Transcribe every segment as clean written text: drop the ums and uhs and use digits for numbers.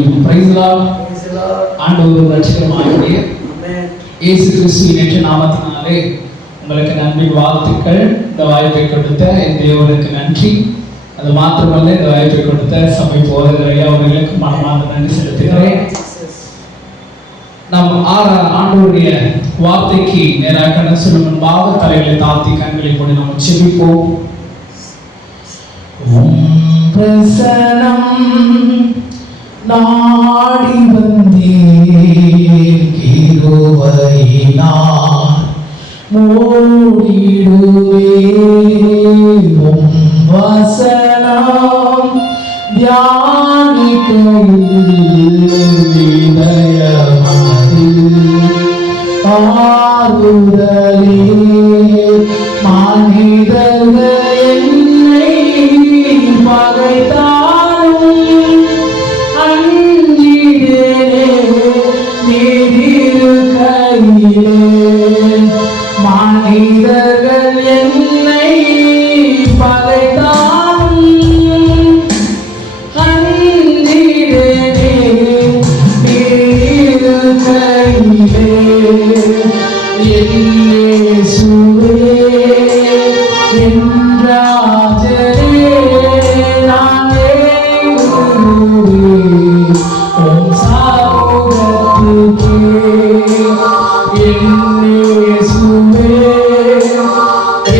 அறிவிப்போம். Praise the Lord. ஆண்டவர் ரட்சகருமாகிய இயேசு கிறிஸ்துவின் நாமத்தினாலே உங்களுக்கு நன்றி, வாழ்த்துக்கள். இந்த வாய்ப்பை கொடுத்த என் தேவனுக்கு நன்றி. அது மாத்திரமல்ல, இந்த வாய்ப்பை கொடுத்த சபை போதகர் ஐயா அவர்களுக்கு மனமார்ந்த நன்றி செலுத்துகிறேன். நாம் ஆண்டவருடைய வார்த்தைக்கு நேராக கடந்து செல்லும் முன்பாக தலைகளை தாழ்த்தி கண்களை கொண்டு நாம் செபிப்போம். பிரசனம் நாடி வந்தீர், கிருபையினால் மூடிடுவே. வசனம் தியானிக்கையில் ஆறுதலே மனிதர்கள் என்னை பகைத்தாலும் அஞ்சிடேனே நீதிருக்கையிலே. மனிதர்கள் என்னை பகைத்தாலும் அஞ்சிடேனே நீதிருக்கையிலே. இயேசுவே என் ராஜனே, நான் ஏங்குவேன் உம் சமூகத்துக்கே. இயேசுவே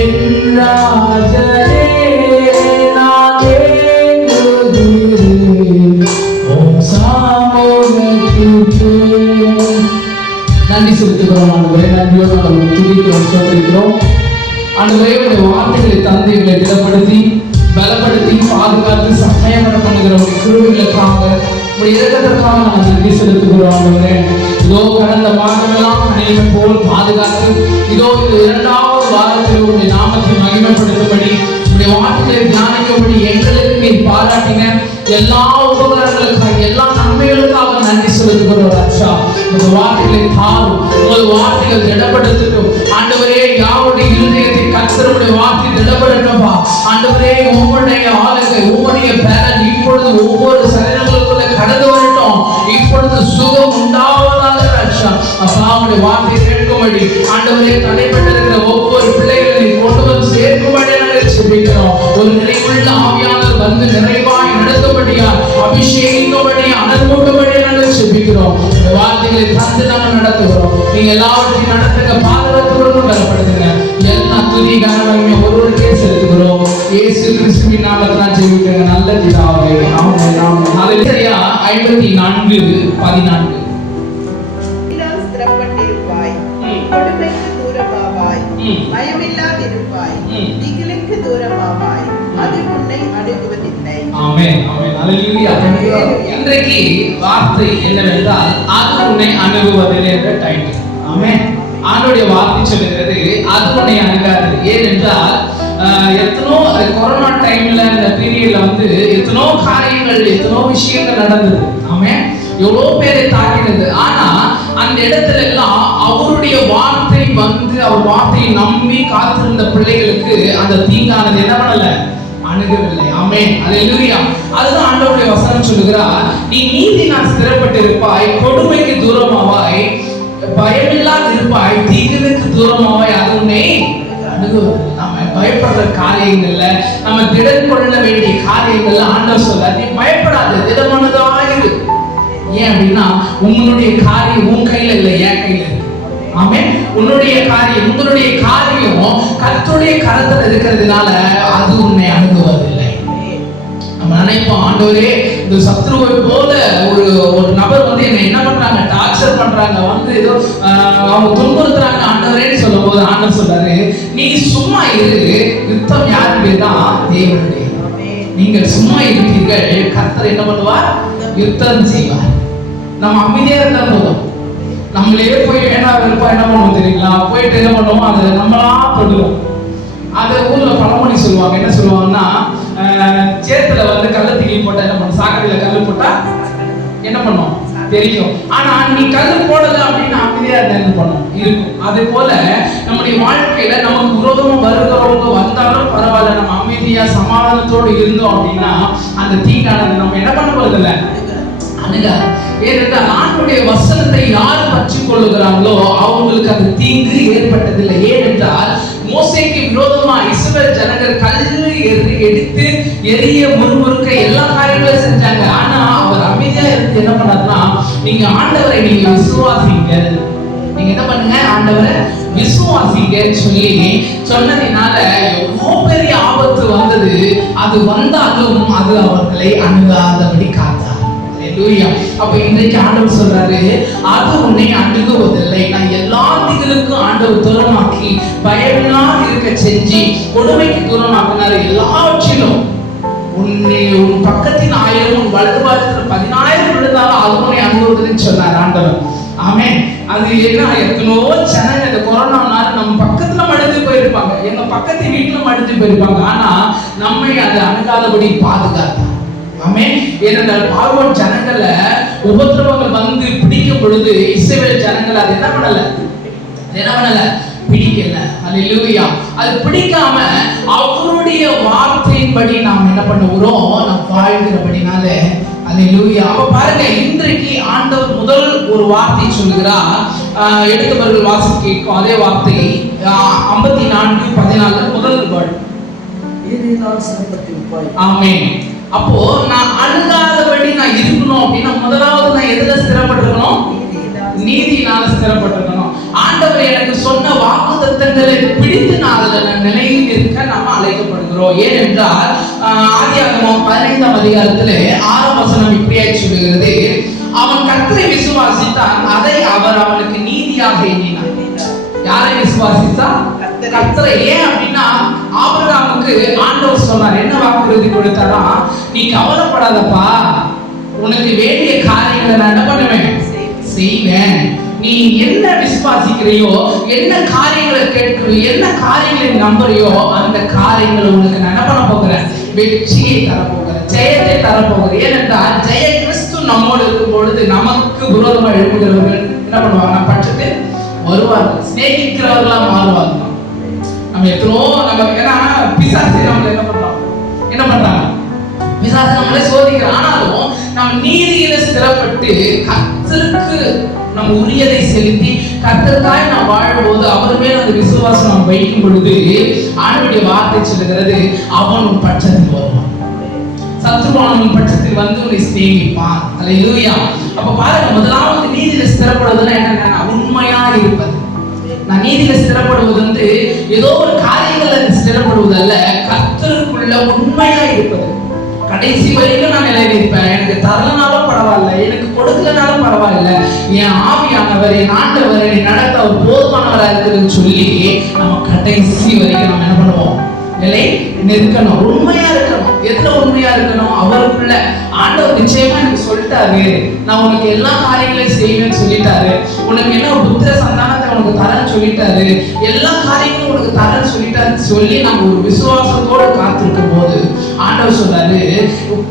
என் ராஜனே, நான் ஏங்குவேன் உம் சமூகத்துக்கே. நன்றி செலுத்துகிறோம் ஆண்டவரே. நன்றியோடு நாங்கள் துதிக்கிறோம், ஸ்தோத்திரிக்கிறோம் ஆண்டவரே. உடைய வார்த்தைகளை தந்து எங்களை திடப்படுத்தி பலப்படுத்தி பாதுகாத்து சமயப்பட பண்ணுகிற உடைய கிருபைகளுக்காக உடைய இரக்கத்திற்காக நாங்கள் நன்றி செலுத்துகிறோம் ஆண்டவரே. இதோ கடந்த மாதமெல்லாம் அநேக போல் பாதுகாத்து இதோ இது 2வது வாரத்தில் உடைய நாமத்தை மகிமைப்படுத்தும்படி உடைய வார்த்தைகளை தியானிக்கும்படி எங்களுக்கு நீர் பாராட்டின எல்லா உபகாரங்களுக்காக எல்லா நன்மைகளுக்காக நன்றி செலுத்துகிறோம் ராஜா. இந்த வார்த்தைகளை தாரும், உங்கள் வார்த்தைகள் திடப்படுத்தட்டும் ஆண்டவரே. யாருடைய இருதயத்தை கர்த்தருடைய வார்த்தை திடப்படட்டும்பா ஆண்டவரே. உங்களுடைய ஆளுகை உங்களுடைய பேரன் இப்பொழுது ஒவ்வொரு சரீரங்களுக்குள்ள கடந்து வரட்டும். இப்பொழுது சுகம் உண்டாவதாக ராஜா. அப்பா உங்களுடைய வார்த்தை கேட்கும்படி ஆண்டவரே தடைப்பட்டிருக்கிற ஒவ்வொரு பிள்ளைகளையும் கொண்டு வந்து சேர்க்கும்படி நாங்கள் செபிக்கிறோம். ஒரு நிறைவுள்ள ஆவியானவர் வந்து நிறைவாய் நடத்தும்படியா அபிஷேகிக்கும்படியா அனல்மூட்டும்படியா நாங்கள் செபிக்கிறோம். இந்த வார்த்தைகளை தந்து நாங்கள் நடத்துகிறோம். நீங்க எல்லாவற்றையும் நடத்துங்க, பாதுகாத்துடன் பலப்படுத்துங்க. எல்லா துதி கனமகிமை ஒருவருக்கே செலுத்துகிறோம். இயேசு கிறிஸ்துவின் நாமத்தில் ஜெபிக்கிறேன் நல்ல பிதாவே, ஆமென் ஆமென். ஹல்லேலூயா. 54:14 ஸ்திரப்பட்டிருப்பாய், கொடுமைக்கு தூரமாவாய், பயமில்லாதிருப்பாய், திகிலுக்கு தூரமாவாய், அது உன்னை அணுகுவதில்லை. ஆமென் ஆமென். ஹல்லேலூயா. இன்றைக்கு வார்த்தை என்னவென்றால் அது உன்னை அணுகுவதில்லை என்ற டைட்டில். ஆமென். ஆண்டவருடைய வார்த்தை சொல்லுகிறது அது உன்னை அணுகாது. ஏனென்றால் எத்தனோ கொரோனா டைம்ல இந்த பீரியட்ல வந்து எத்தனோ காரியங்கள் எத்தனோ விஷயங்கள் நடந்தது. ஆமென். எவ்வளோ பேரை தாக்கினது. ஆனா அந்த இடத்துல எல்லாம் அவருடைய வார்த்தை வந்து அவர் வார்த்தையை நம்பி காத்திருந்த பிள்ளைகளுக்கு அந்த தீங்கானது என்ன பண்ணல, அணுகவில்லை. ஆமென். ஹல்லேலூயா. அதுதான் ஆண்டவருடைய வசனம் சொல்லுகிறார், நீ நீதினால் ஸ்திரப்பட்டிருப்பாய், கொடுமைக்கு தூரமாவாய், பயமில்லாதிருப்பாய், தீங்குக்கு தூரமாவாய், அது உன்னை அணுகுவதில்லை. நம்ம பயப்படுற காரியங்கள்ல நம்ம திடன் கொள்ள வேண்டிய காரியங்கள்ல ஆண்டவர் சொல்றார், நீ பயப்படாத, திடமானதாயிரு. ஏன் அப்படின்னா உங்களுடைய காரியம் உன் கையில இல்லை, என் கையில இருக்கு. ஆமென். உன்னுடைய காரியம் உங்களுடைய காரியம் கர்த்தருடைய கரத்துல இருக்கிறதுனால அது உன்னை அணுகுவதில்லை. நம்ம நினைப்போம் ஆண்டவரே இந்த சத்ருவை போல ஒரு நபர் வந்து என்ன என்ன பண்றாங்க, டார்ச்சர் பண்றாங்க, வந்து ஏதோ அவங்க துன்புறுத்துறாங்க ஆண்டவரேன்னு சொல்லும் போது ஆண்டவர் சொல்றாரு, நீ சும்மா இரு, யுத்தம் யாருடைய தான், தேவனுடைய. நீங்கள் சும்மா இருப்பீர்கள், கர்த்தர் என்ன பண்ணுவார், யுத்தம் செய்வார். நம்ம அமைதியா இருந்தா போதும். நம்மளே போய் வேணா வெறுப்பா என்ன பண்ணுவோம் தெரியுங்களா, போயிட்டு என்ன பண்ணுவோம், அதை நம்மளா தொடுவோம். அது ஊர்ல பழமொழி சொல்லுவாங்க, என்ன சொல்லுவாங்கன்னா, சேத்துல வந்து கல்ல தூக்கி போட்டா என்ன பண்ணும், சாக்கடையில கல்லு போட்டா என்ன பண்ணும் தெரியும். ஆனா நீ கல்லு போடல அப்படின்னா அமைதியா என்ன பண்ணும் இருக்கும். அதே போல நம்முடைய வாழ்க்கையில நமக்கு விரோதமா வருகிறவங்க வந்தாலும் பரவாயில்ல, நம்ம அமைதியா சமாதானத்தோடு இருந்தோம் அப்படின்னா அந்த தீங்கானது நம்ம என்ன பண்ண போறது இல்லை, அணுகாது. ஏனென்றால் ஆண்டுடைய வசனத்தை யார் பற்றி கொள்ளுகிறாங்களோ அவங்களுக்கு அந்த தீங்கு ஏற்பட்டதில்லை. ஏனென்றால் மோசேக்கு விரோதமா இஸ்ரவேல் ஜனங்கள் கல்லு எடுத்து எரிய முறுமுறுக்க எல்லா காரியங்களும் செஞ்சாங்க. ஆனா அவர் அமைதியா இருந்து என்ன பண்ணாருன்னா, நீங்க ஆண்டவரை நீங்க விசுவாசிங்க, நீங்க என்ன பண்ணுங்க, ஆண்டவரை விசுவாசிங்கன்னு சொல்லி சொன்னதினால எவ்வளோ பெரிய ஆபத்து வந்தது. அது வந்தாலும் அது அவர்களை அணுகாதபடி காத்தார். அப்ப இன்றைக்கு ஆண்டவர் சொல்றாரு, அது உன்னை அணுகுவதில்லை. நான் எல்லா திகளுக்கும் ஆண்டவர் தூரமாக்கி பயமில்லாம இருக்க செஞ்சு கொடுமைக்கு தூரமாக்கினாரு. எல்லாவற்றிலும் உன் பக்கத்தின் 1000 உன் வலது பாகத்துல 10000 விழுந்தாலும் அது உன்னை அணுகுவதில்லைன்னு சொன்னார் ஆண்டவர். ஆமென். அது என்ன, எத்தனோ ஜனங்க இந்த கொரோனானால நம்ம பக்கத்துல மடிஞ்சு போயிருப்பாங்க, எங்க பக்கத்து வீட்டுல மடிஞ்சு போயிருப்பாங்க. ஆனா நம்மை அது அணுகாதபடி பாதுகாத்தார். ஆமென். ஏனென்றால் பார்வோன் ஜனங்களை உபத்திரவங்கள் வந்து பிடிக்கும் பொழுது இஸ்ரவேல் ஜனங்களை அது என்ன பண்ணல, பிடிக்கல. அல்லேலூயா. அது பிடிக்காம அவருடைய வார்த்தையின்படி நாம் என்ன பண்ணுகிறோம், நாம் வாழ்கிறபடினால. அல்லேலூயா. அப்ப பாருங்க, இன்றைக்கு ஆண்டவர் முதல் ஒரு வார்த்தை சொல்கிறார். எடுத்தவர்கள் வாசி கேட்கும் அதே வார்த்தை 54:14 முதல் வேர்ட். ஆமென். அப்போ நான் அணுகாதபடி நான் இருக்கணும் அப்படின்னா முதலாவது நான் எதுல ஸ்திரப்பட்டிருக்கணும், நீதியினால ஸ்திரப்பட்டிருக்கணும். ஆண்டவர் எனக்கு சொன்ன வாக்குத்தத்தங்களை பிடித்து நான் அதுல நிலையில் இருக்க நாம அழைக்கப்படுகிறோம். ஏனென்றால் ஆதியாகமம் 15ஆம் அதிகாரத்திலே 6ஆம் வசனம் இப்படியாய் சொல்லுகிறது, அவன் கர்த்தரை விசுவாசித்தான், அதை அவர் அவனுக்கு நீதியாக எண்ணினார். யாரை விசுவாசித்தா? கர்த்தரை. ஏன் அப்படின்னா ஆபிரகாமுக்கு ஆண்டவர் சொன்னார், என்ன வாக்குறுதி கொடுத்தாரா, நீ கவலைப்படாதப்பா, உனக்கு வேண்டிய காரியங்களை நான் என்ன பண்ணுவேன், செய்வேன். நீ என்ன விசுவாசிக்கிறையோ, என்ன காரியங்களை கேட்கிறையோ, என்ன காரியங்களை நம்புறியோ, அந்த காரியங்களை உனக்கு நான் என்ன பண்ண போகிறேன், வெற்றியை தரப்போகிறேன், ஜெயத்தை தரப்போகிறேன். ஏனென்றால் ஜெய கிறிஸ்து நம்மோடு இருக்கும் பொழுது நமக்கு விரோதமாக எழுப்புகிறவர்கள் என்ன பண்ணுவாங்க, பட்சத்து வருவார்கள், சிநேகிக்கிறவர்களா மாறுவாங்க. நம்ம எத்தனோ நம்ம ஏன்னா பிசாசு நம்மள என்ன பண்றாங்க, பிசாசு நம்மளை சோதிக்கிறான். ஆனாலும் நம்ம நீதியில ஸ்திரப்பட்டு கர்த்தருக்கு நம்ம உரியதை செலுத்தி கர்த்தருக்காய் நாம் வாழும்போது அவர் மேல் அந்த விசுவாசம் நாம் வைக்கும் பொழுது ஆண்டவருடைய வார்த்தை சொல்லுகிறது, அவன் உன் பட்சத்தில் வருவான், சத்துருவான் பட்சத்தில் வந்து உன்னை சிநேகிப்பான். அல்லேலூயா. அப்ப பாருங்க, முதலாவது நீதியில ஸ்திரப்படுவதுன்னா என்னன்னா உண்மையா இருப்பது. நான் நீதியில ஸ்திரப்படுவது வந்து ஏதோ ஒரு காரியங்கள் ஸ்திரப்படுவது அல்ல, கர்த்தருக்குள்ள உண்மையா இருப்பது. கடைசி வரைக்கும் நான் நிலைநிற்பேன், எனக்கு தரலனாலும் பரவாயில்ல, எனக்கு கொடுக்கலனாலும் பரவாயில்ல, என் ஆவியானவர் என் ஆண்டவர் என்னை நடத்த அவர் போதுமானவராக இருக்குதுன்னு சொல்லி நம்ம கடைசி வரைக்கும் நம்ம என்ன பண்ணுவோம், நிலை நிற்கணும், உண்மையா இருக்கணும். எதுல உண்மையா இருக்கணும், அவருக்குள்ள. ஆண்டவர் நிச்சயமா எனக்கு சொல்லிட்டாரு, நான் உனக்கு எல்லா காரியங்களையும் செய்வேன்னு சொல்லிட்டாரு, உனக்கு என்ன புத்திர சந்தானத்தை உனக்கு தரேன்னு சொல்லிட்டாரு, எல்லா காரியங்களும் உனக்கு தரேன்னு சொல்லிட்டாருன்னு சொல்லி நம்ம ஒரு விசுவாசத்தோடு காத்திருக்கும் போது ஆண்டவர் சொல்றாரு,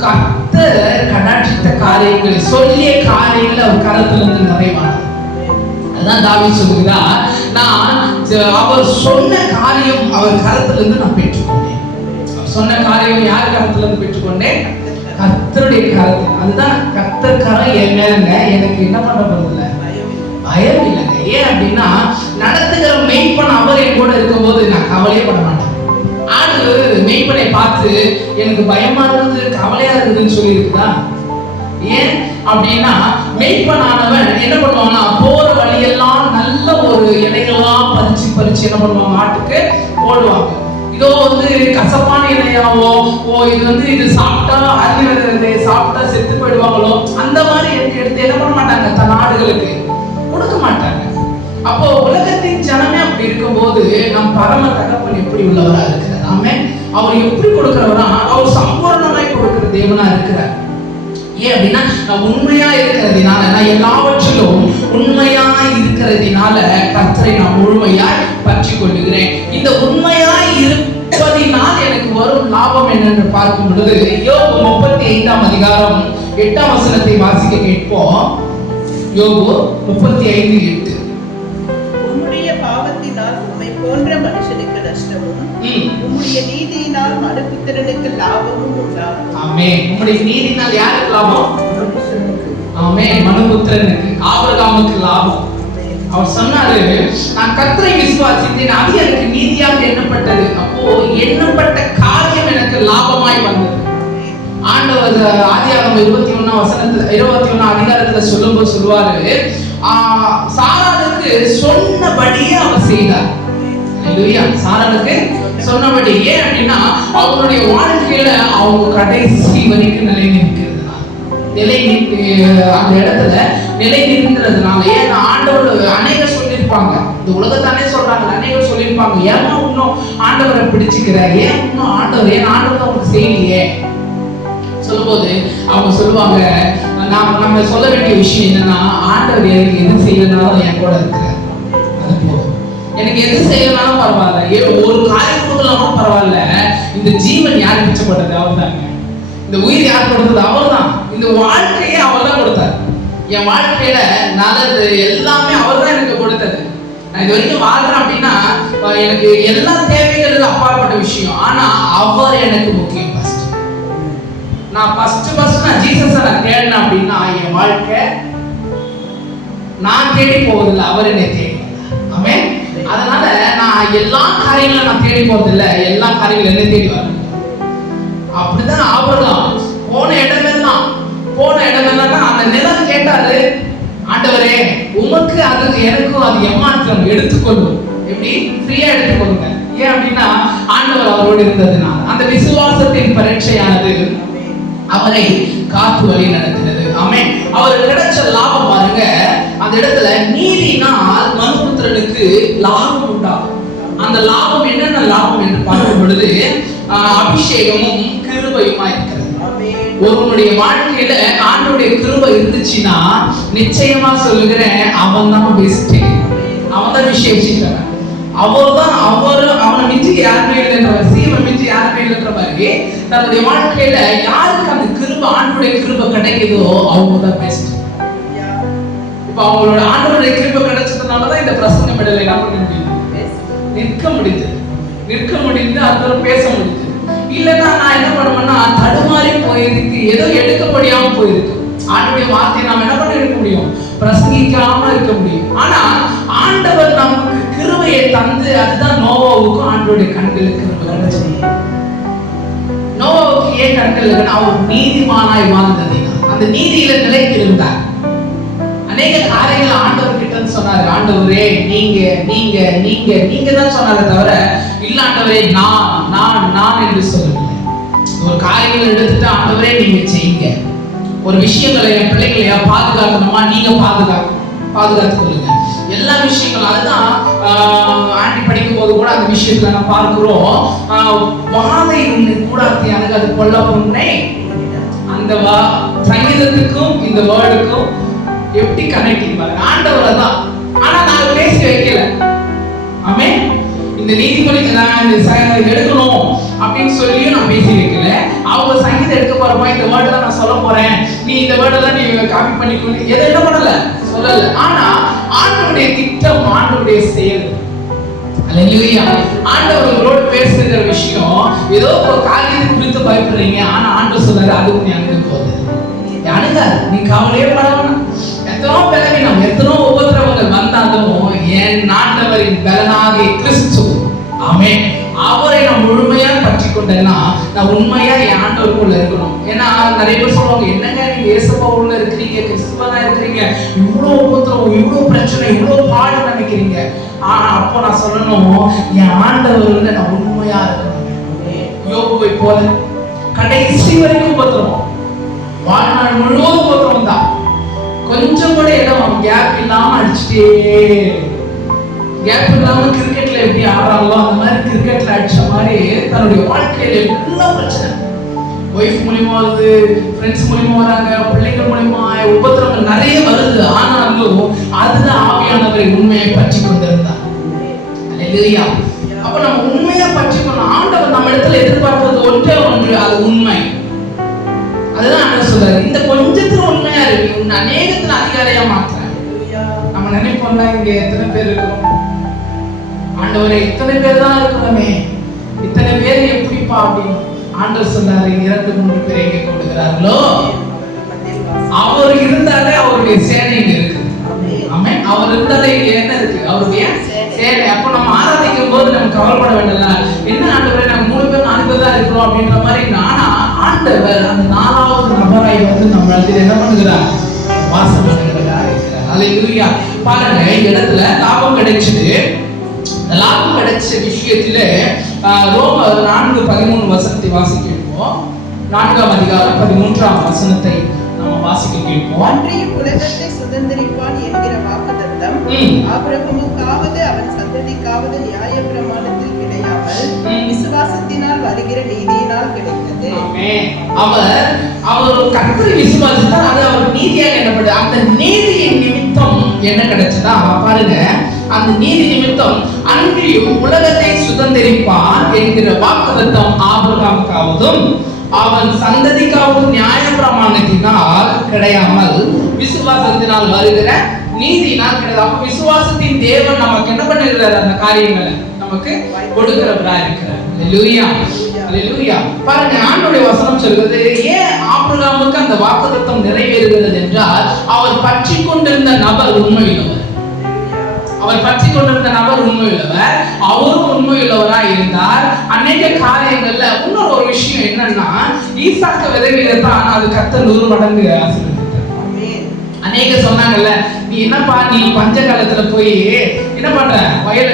கர்த்தர் கடாட்சித்த காரியங்களை, சொல்லிய காரியங்களை அவர் கரத்திலிருந்து நிறைவானது. அதான் தாவீது சொல்கிறார், நான் அவர் சொன்ன காரியம் அவர் கரத்திலிருந்து நான் பெற்றுக்கொண்டேன். சொன்ன காரியம் யார் கரத்திலிருந்து பெற்றுக்கொண்டேன், கர்த்தருடைய கரத்தில். அதுதான் கர்த்தர் கரம் என் மேலங்க, எனக்கு என்ன பண்ண போறதில்ல, பயம் இல்லைங்க. ஏன் அப்படின்னா நடத்துகிற மெய்ப்பன் அவர் என் கூட இருக்கும் போது நான் கவலையே பட மாட்டேன். ஆடு மெய்ப்பனை பார்த்து எனக்கு பயமா இருக்குது, கவலையா இருக்குதுன்னு சொல்லி இருக்குதா? ஏன் அப்படின்னா மெய்ப்பனானவன் என்ன பண்ணுவான்னா போற வழியெல்லாம் நல்ல ஒரு இலைகள்லாம் பறிச்சு என்ன பண்ணுவாங்க, ஆட்டுக்கு போடுவாங்க. இதோ வந்து கசப்பான இலையாவோ, இது வந்து இது சாப்பிட்டா அறிவுறது, சாப்பிட்டா செத்து போயிடுவாங்களோ, அந்த மாதிரி எடுத்து என்ன பண்ண மாட்டாங்க, தன் ஆடுகளுக்கு கொடுக்க மாட்டாங்க. அப்போ உலகத்தின் ஜனமே அப்படி இருக்கும்போது நம் பரம தகப்பன் எப்படி உள்ளவரா இருக்கிறார். ஆமென். அவர் எப்படி கொடுக்கிறவரா, அவர் சம்பூர்ணமாய் கொடுக்கிற தேவனா இருக்கிறார். ஏன் அப்படின்னா நான் உண்மையா இருக்கிறதுனால, நான் எல்லாவற்றிலும் உண்மையா இருக்கிறதுனால கர்த்தரை நான் முழுமையாய் பற்றி கொள்ளுகிறேன். இந்த உண்மையாய் இருப்பதினால் எனக்கு வரும் லாபம் என்னென்று பார்க்கும் பொழுது யோபு 35ஆம் அதிகாரம் 8ஆம் வசனத்தை வாசிக்க கேட்போம். யோபு 35:8. உம்முடைய பாவத்தினால் உம்மை போன்ற மனுஷனுக்கு நஷ்டமும், உம்முடைய நீதியினால் மனுபுத்திரனுக்கு லாபமும் உண்டாகும். ஆமென். உம்முடைய நீதியினால் யாருக்கு லாபம்? புத்திரனுக்கு ஆபிரகாமுக்கு லாபம். அவர் சொன்னாரு, நான் கர்த்தரை விசுவாசித்தேன், அது எனக்கு நீதியாக எண்ணப்பட்டது. அப்போ எண்ணப்பட்ட காரியம் எனக்கு லாபமாய் வந்தது. ஆண்டவர் ஆதியாகமம் 21 அதிகாரத்துல சொல்லும்போது சொல்லுவாரு, சாராளுக்கு சொன்னபடியே அவர் செய்தார். அல்லேலூயா. சாராளுக்கு சொன்னபடி. ஏன் அப்படின்னா அவங்களுடைய வாழ்க்கையில அவங்க கடைசி வரைக்கும் நிலை நிற்கிறதுனால, அந்த இடத்துல நிலை நிற்கிறதுனால. ஏன் ஆண்டவர் அநேகர் சொல்லியிருப்பாங்க, இந்த உலகத்தானே சொல்றாங்க, அநேகர் சொல்லியிருப்பாங்க, ஏமா இன்னும் ஆண்டவரை பிடிச்சுக்கிற, ஏன் இன்னும் ஆண்டவர், ஏன் ஆண்டவர் அவங்களுக்கு செய்யலையே சொல்லும்போது அவங்க சொல்லுவாங்க, நம்ம சொல்ல வேண்டிய விஷயம் என்னன்னா, ஆண்டவர் எனக்கு எது செய்யலனாலும் என் கூட இருக்கிறார், அது போதும். எனக்கு எது செய்யலனாலும் பரவாயில்ல, ஒரு காரியம் கொடுக்கலாலும் பரவாயில்ல, இந்த ஜீவன் யார் மிச்சப்பட்டது? அவர் தாங்க. இந்த உயிர் யார் கொடுத்தது? அவர் தான். இந்த வாழ்க்கையை அவர் தான் கொடுத்தார். என் வாழ்க்கையில நல்லது எல்லாமே அவர் தான் எனக்கு கொடுத்தது. நான் இது வரைக்கும் வாழ்றேன் அப்படின்னா எனக்கு எல்லா தேவைகளும் அப்பாற்பட்ட விஷயம். ஆனா அவர் எனக்கு முக்கியம். நான் ஃபர்ஸ்ட் நான் ஜீசஸை நான் தேடினேன் அப்படின்னா என் வாழ்க்கை நான் தேடி போவதில்லை, அவர் என்னை தேடி. ஆமென். அதனால நான் எல்லா காரியங்களும் நான் தேடி போவதில்லை, எல்லா காரியங்களும் என்ன தேடி வரணும். அப்படிதான் ஆபிரகாம் போன இடமெல்லாம் அந்த நிலம் கேட்டாரு, ஆண்டவரே உமக்கு அது எனக்கும் அது எம்மாத்திரம் எடுத்துக்கொள்ளும். எப்படி? ஃப்ரீயா எடுத்துக்கொள்ளுங்க. ஏன் அப்படின்னா ஆண்டவர் அவரோடு இருந்ததுனால. அந்த விசுவாசத்தின் பரீட்சையானது அவரை காத்து வழி நடத்தினது. ஆமென். அவருக்கு கிடைச்ச லாபம் பாருங்க, அந்த இடத்துல நீதினால் மனுபுத்திரனுக்கு லாபம் உண்டாகும். அந்த லாபம் என்னென்ன லாபம் என்று பார்க்கும் பொழுது அபிஷேகமும் கிருபையுமா இருக்கிறது. ஒருவனுடைய வாழ்க்கையில ஆண்டவருடைய கிருபை இருந்துச்சுன்னா நிச்சயமா சொல்லுகிறேன், அவன் தான் பெஸ்ட், அவன் தான் விசேஷித்தவன். அவனை மிஞ்சி யாருமே இல்லைன்ற, சீவன் மிஞ்சி யாருமே இல்லைன்ற மாதிரி தன்னுடைய வாழ்க்கையில யாருக்கு அந்த கிருபை, ஆண்டவருடைய கிருபை கிடைக்குதோ அவங்க தான் பெஸ்ட். இப்ப அவங்களோட ஆண்டவருடைய கிருபை கிடைச்சதுனாலதான் இந்த பிரசங்கம் இடல என்ன பண்ண முடியுது, நிற்க முடிந்து அப்புறம் பேச முடியுது. இல்லைன்னா நான் என்ன பண்ணுவேன்னா தடுமாறி போயிருக்கு, ஏதோ எடுக்கப்படியாம போயிருக்கு. ஆண்டவருடைய வார்த்தையை நாம் என்ன பண்ண இருக்க முடியும், பிரசங்கிக்காம இருக்க முடியும். ஆனா ஆண்டவர் நமக்கு கிருபையை தந்து, அதுதான் நோவாவுக்கும் ஆண்டவருடைய கண்களுக்கு கிருபை கிடைச்சது. நோவாவுக்கு ஏன் கண்கள் இருக்குன்னா அவர் நீதிமானாய் வாழ்ந்தது, அந்த நீதியில நிலைத்து இருந்தார். அநேக காரியங்கள் ஆண்டவர் கிட்ட சொன்னாரு, ஆண்டவரே நீங்க நீங்க நீங்க நீங்க தான் சொன்னாரே தவிர இல்ல ஆண்டவரே நான் என்று சொல்லவில்லை. ஒரு காரியங்கள் எடுத்துட்டு ஆண்டவரே நீங்க செய்யுங்க. ஒரு விஷயங்களை என் பிள்ளைகளை பாதுகாக்கணுமா, நீங்க பாதுகாத்து கொள்ளுங்க. எல்லா விஷயங்களும் அதுதான் ஆண்டி படிக்கும் போது கூட அந்த விஷயத்துல நான் பார்க்கிறோம். வாதை உன்னை கூடாத்தி அது கொல்ல உன்னை, அந்த சங்கீதத்துக்கும் இந்த வேர்டுக்கும் எப்படி கனெக்டிங் பாருங்க. ஆண்டவர் தான், ஆனா நான் பேசி வைக்கல. ஆமென். இந்த நீதிமொழி நான் எடுக்கணும் அப்படின்னு சொல்லியும் நான் பேசி வைக்கல. அவங்க சங்கீதம் எடுக்க போறப்ப இந்த வேர்டு தான் நான் சொல்ல போறேன், நீ இந்த வேர்டெல்லாம் நீ காப்பி பண்ணிக்கொள்ளு, எதை என்ன பண்ணல சொல்லல. ஆனா ஆண்டவருடைய திட்டம், ஆண்டவருடைய செயல். அல்லேலூயா. ஆண்டவரோடு பேசுகிற விஷயம் ஏதோ ஒரு காரியத்தை குறித்து பயப்படுறீங்க, ஆனா ஆண்டவர் சொல்றாரு அது உன்னை அணுக போகுது, அணுகாது, நீ கவலையே படாம. எத்தனோ பலவீனம், எத்தனோ உபத்திரவங்கள் வந்தாலும் என் ஆண்டவரின் பலனாகிய கிறிஸ்து, ஆமென், அவரை நான் முழுமையா பற்றி கொண்டேன்னா நான் உண்மையா என் ஆண்டவருக்குள்ள இருக்கணும். ஏன்னா நிறைய பேர் சொல்லுவாங்க, என்னங்க நீங்க இயேசுவா உள்ள இருக்கிறீங்க, கிறிஸ்துவா தான் இருக்கிறீங்க, இவ்வளவு உபத்திரவம், இவ்வளவு பிரச்சனை, இவ்வளவு பாடு நினைக்கிறீங்க. ஆனா அப்போ நான் சொல்லணும், என் ஆண்டவர்ல நான் உண்மையா இருக்கணும். யோபுவை போல கடைசி வரைக்கும் உபத்திரவம், வாழ்நாள் முழுவதும் உபத்திரவம் தான். கொஞ்சம் கூட இடம் கேப் இல்லாம அடிச்சுட்டே, கேப் இல்லாம கிரிக்கெட்ல எப்படி ஆடுறாங்களோ அந்த மாதிரி கிரிக்கெட்ல அடிச்ச மாதிரி தன்னுடைய வாழ்க்கையில எல்லாம் பிரச்சனை. ஒய்ஃப் மூலியமா வருது, ஃப்ரெண்ட்ஸ் மூலியமா வராங்க, பிள்ளைங்க மூலியமா உபத்திரவங்கள் நிறைய வருது. ஆனாலும் அதுல ஆவியானவரை உண்மையை பற்றி கொண்டிருந்தார். அல்லேலூயா. அப்ப நம்ம உண்மையா பற்றிக்கணும். ஆண்டவர் நம்ம இடத்துல எதிர்பார்ப்பது ஒன்றே ஒன்று, அது உண்மை. அதுதான் ஆண்டவர் சொல்றாரு, இந்த கொஞ்சத்துல உண்மையா இருக்கு, உன்னை அநேகத்துல அதிகாரியா மாற்றுறேன். நம்ம நினைப்போம்னா இங்க எத்தனை பேர் இருக்கோம், ஆண்டவரே இத்தனை பேர் தான் இருக்கிறோமே, இத்தனை பேர் எப்படிப்பா அப்படின்னு. ஆண்டவர் சொன்னாரு, 2-3 பேர் எங்க கொடுக்கிறார்களோ அவர் இருந்தாலே அவருடைய அவருடைய சேனை இங்க இருக்குது. ஆமென். அவர் இருந்தாலே இங்க என்ன இருக்கு? அவருடைய சேனை. அப்ப நம்ம ஆராதிக்கும் போது நம்ம கவலைப்பட வேண்டாம். என்ன ஆண்டவரே, நாங்க 3 பேர் 4 பேர் தான் இருக்கிறோம் அப்படின்ற மாதிரி. நானா ஆண்டவர் அந்த 4வது நபராய் வந்து நம்ம என்ன பண்ணுகிறார்? வாசம் பண்ணுகிறதா இருக்கிறார். அல்லேலூயா. பாருங்க, இந்த இடத்துல லாபம் கிடைச்சது. லாபம் கிடைச்ச விஷயத்திலே ரோமர் 4:13 வசனத்தை வாசிக்க கேட்போம். 4ஆம் அதிகாரம் 13ஆம் வசனத்தை நம்ம வாசிக்க கேட்போம். அன்றியும் உலகத்தை சுதந்தரிப்பான் என்கிற வாக்குத்தத்தம் ஆபிரகாமுக்காவது அவன் சந்ததிக்காவது நியாயப்பிரமாணத்தில் கிடையாமல் விசுவாசத்தினால் வருகிற நீதியினால் கிடைத்தது. அவர் கர்த்தரை விசுவாசித்தார், அது அவர் நீதியாக எண்ணப்பட்டது. அந்த நீதியின் நிமித்தம் என்ன கிடைச்சதா பாருங்க. அந்த நீதி நிமித்தம் அன்றியும் உலகத்தை சுதந்தரிப்பான் என்கிற வாக்குத்தத்தம் ஆபிரகாமுக்காவதும் அவன் சந்ததிக்காவதும் நியாயப்பிரமாணத்தினால் கிடையாமல் விசுவாசத்தினால் வருகிற நீதியினால் கிடையாது. அப்ப விசுவாசத்தின் தேவன் நமக்கு என்ன பண்ணுகிறார்? அந்த காரியங்களை நமக்கு கொடுக்கிறவரா இருக்கிறார். அல்லேலூயா, அல்லேலூயா. பாருங்க, ஆண்டவருடைய வசனம் சொல்கிறது, ஏன் ஆபிரகாமுக்கு அந்த வாக்குத்தத்தம் நிறைவேறுகிறது என்றால் அவர் பற்றி கொண்டிருந்த நபர் உண்மையுள்ளவர். அவர் பற்றி கொண்டிருந்த நபர் உண்மையுள்ளவர், அவரும் உண்மையுள்ளவராக இருந்தார். அநேக காரியங்கள்ல இன்னொரு ஒரு விஷயம் என்னன்னா, ஈசாக்கு விதைவிடத்தான் அது கர்த்தர் 100 மடங்கு ஆசீர்வதித்தார். அநேக சொன்னாங்கல்ல, நீ என்னப்பா, நீ பஞ்ச காலத்துல போய் என்ன பண்ற, வயல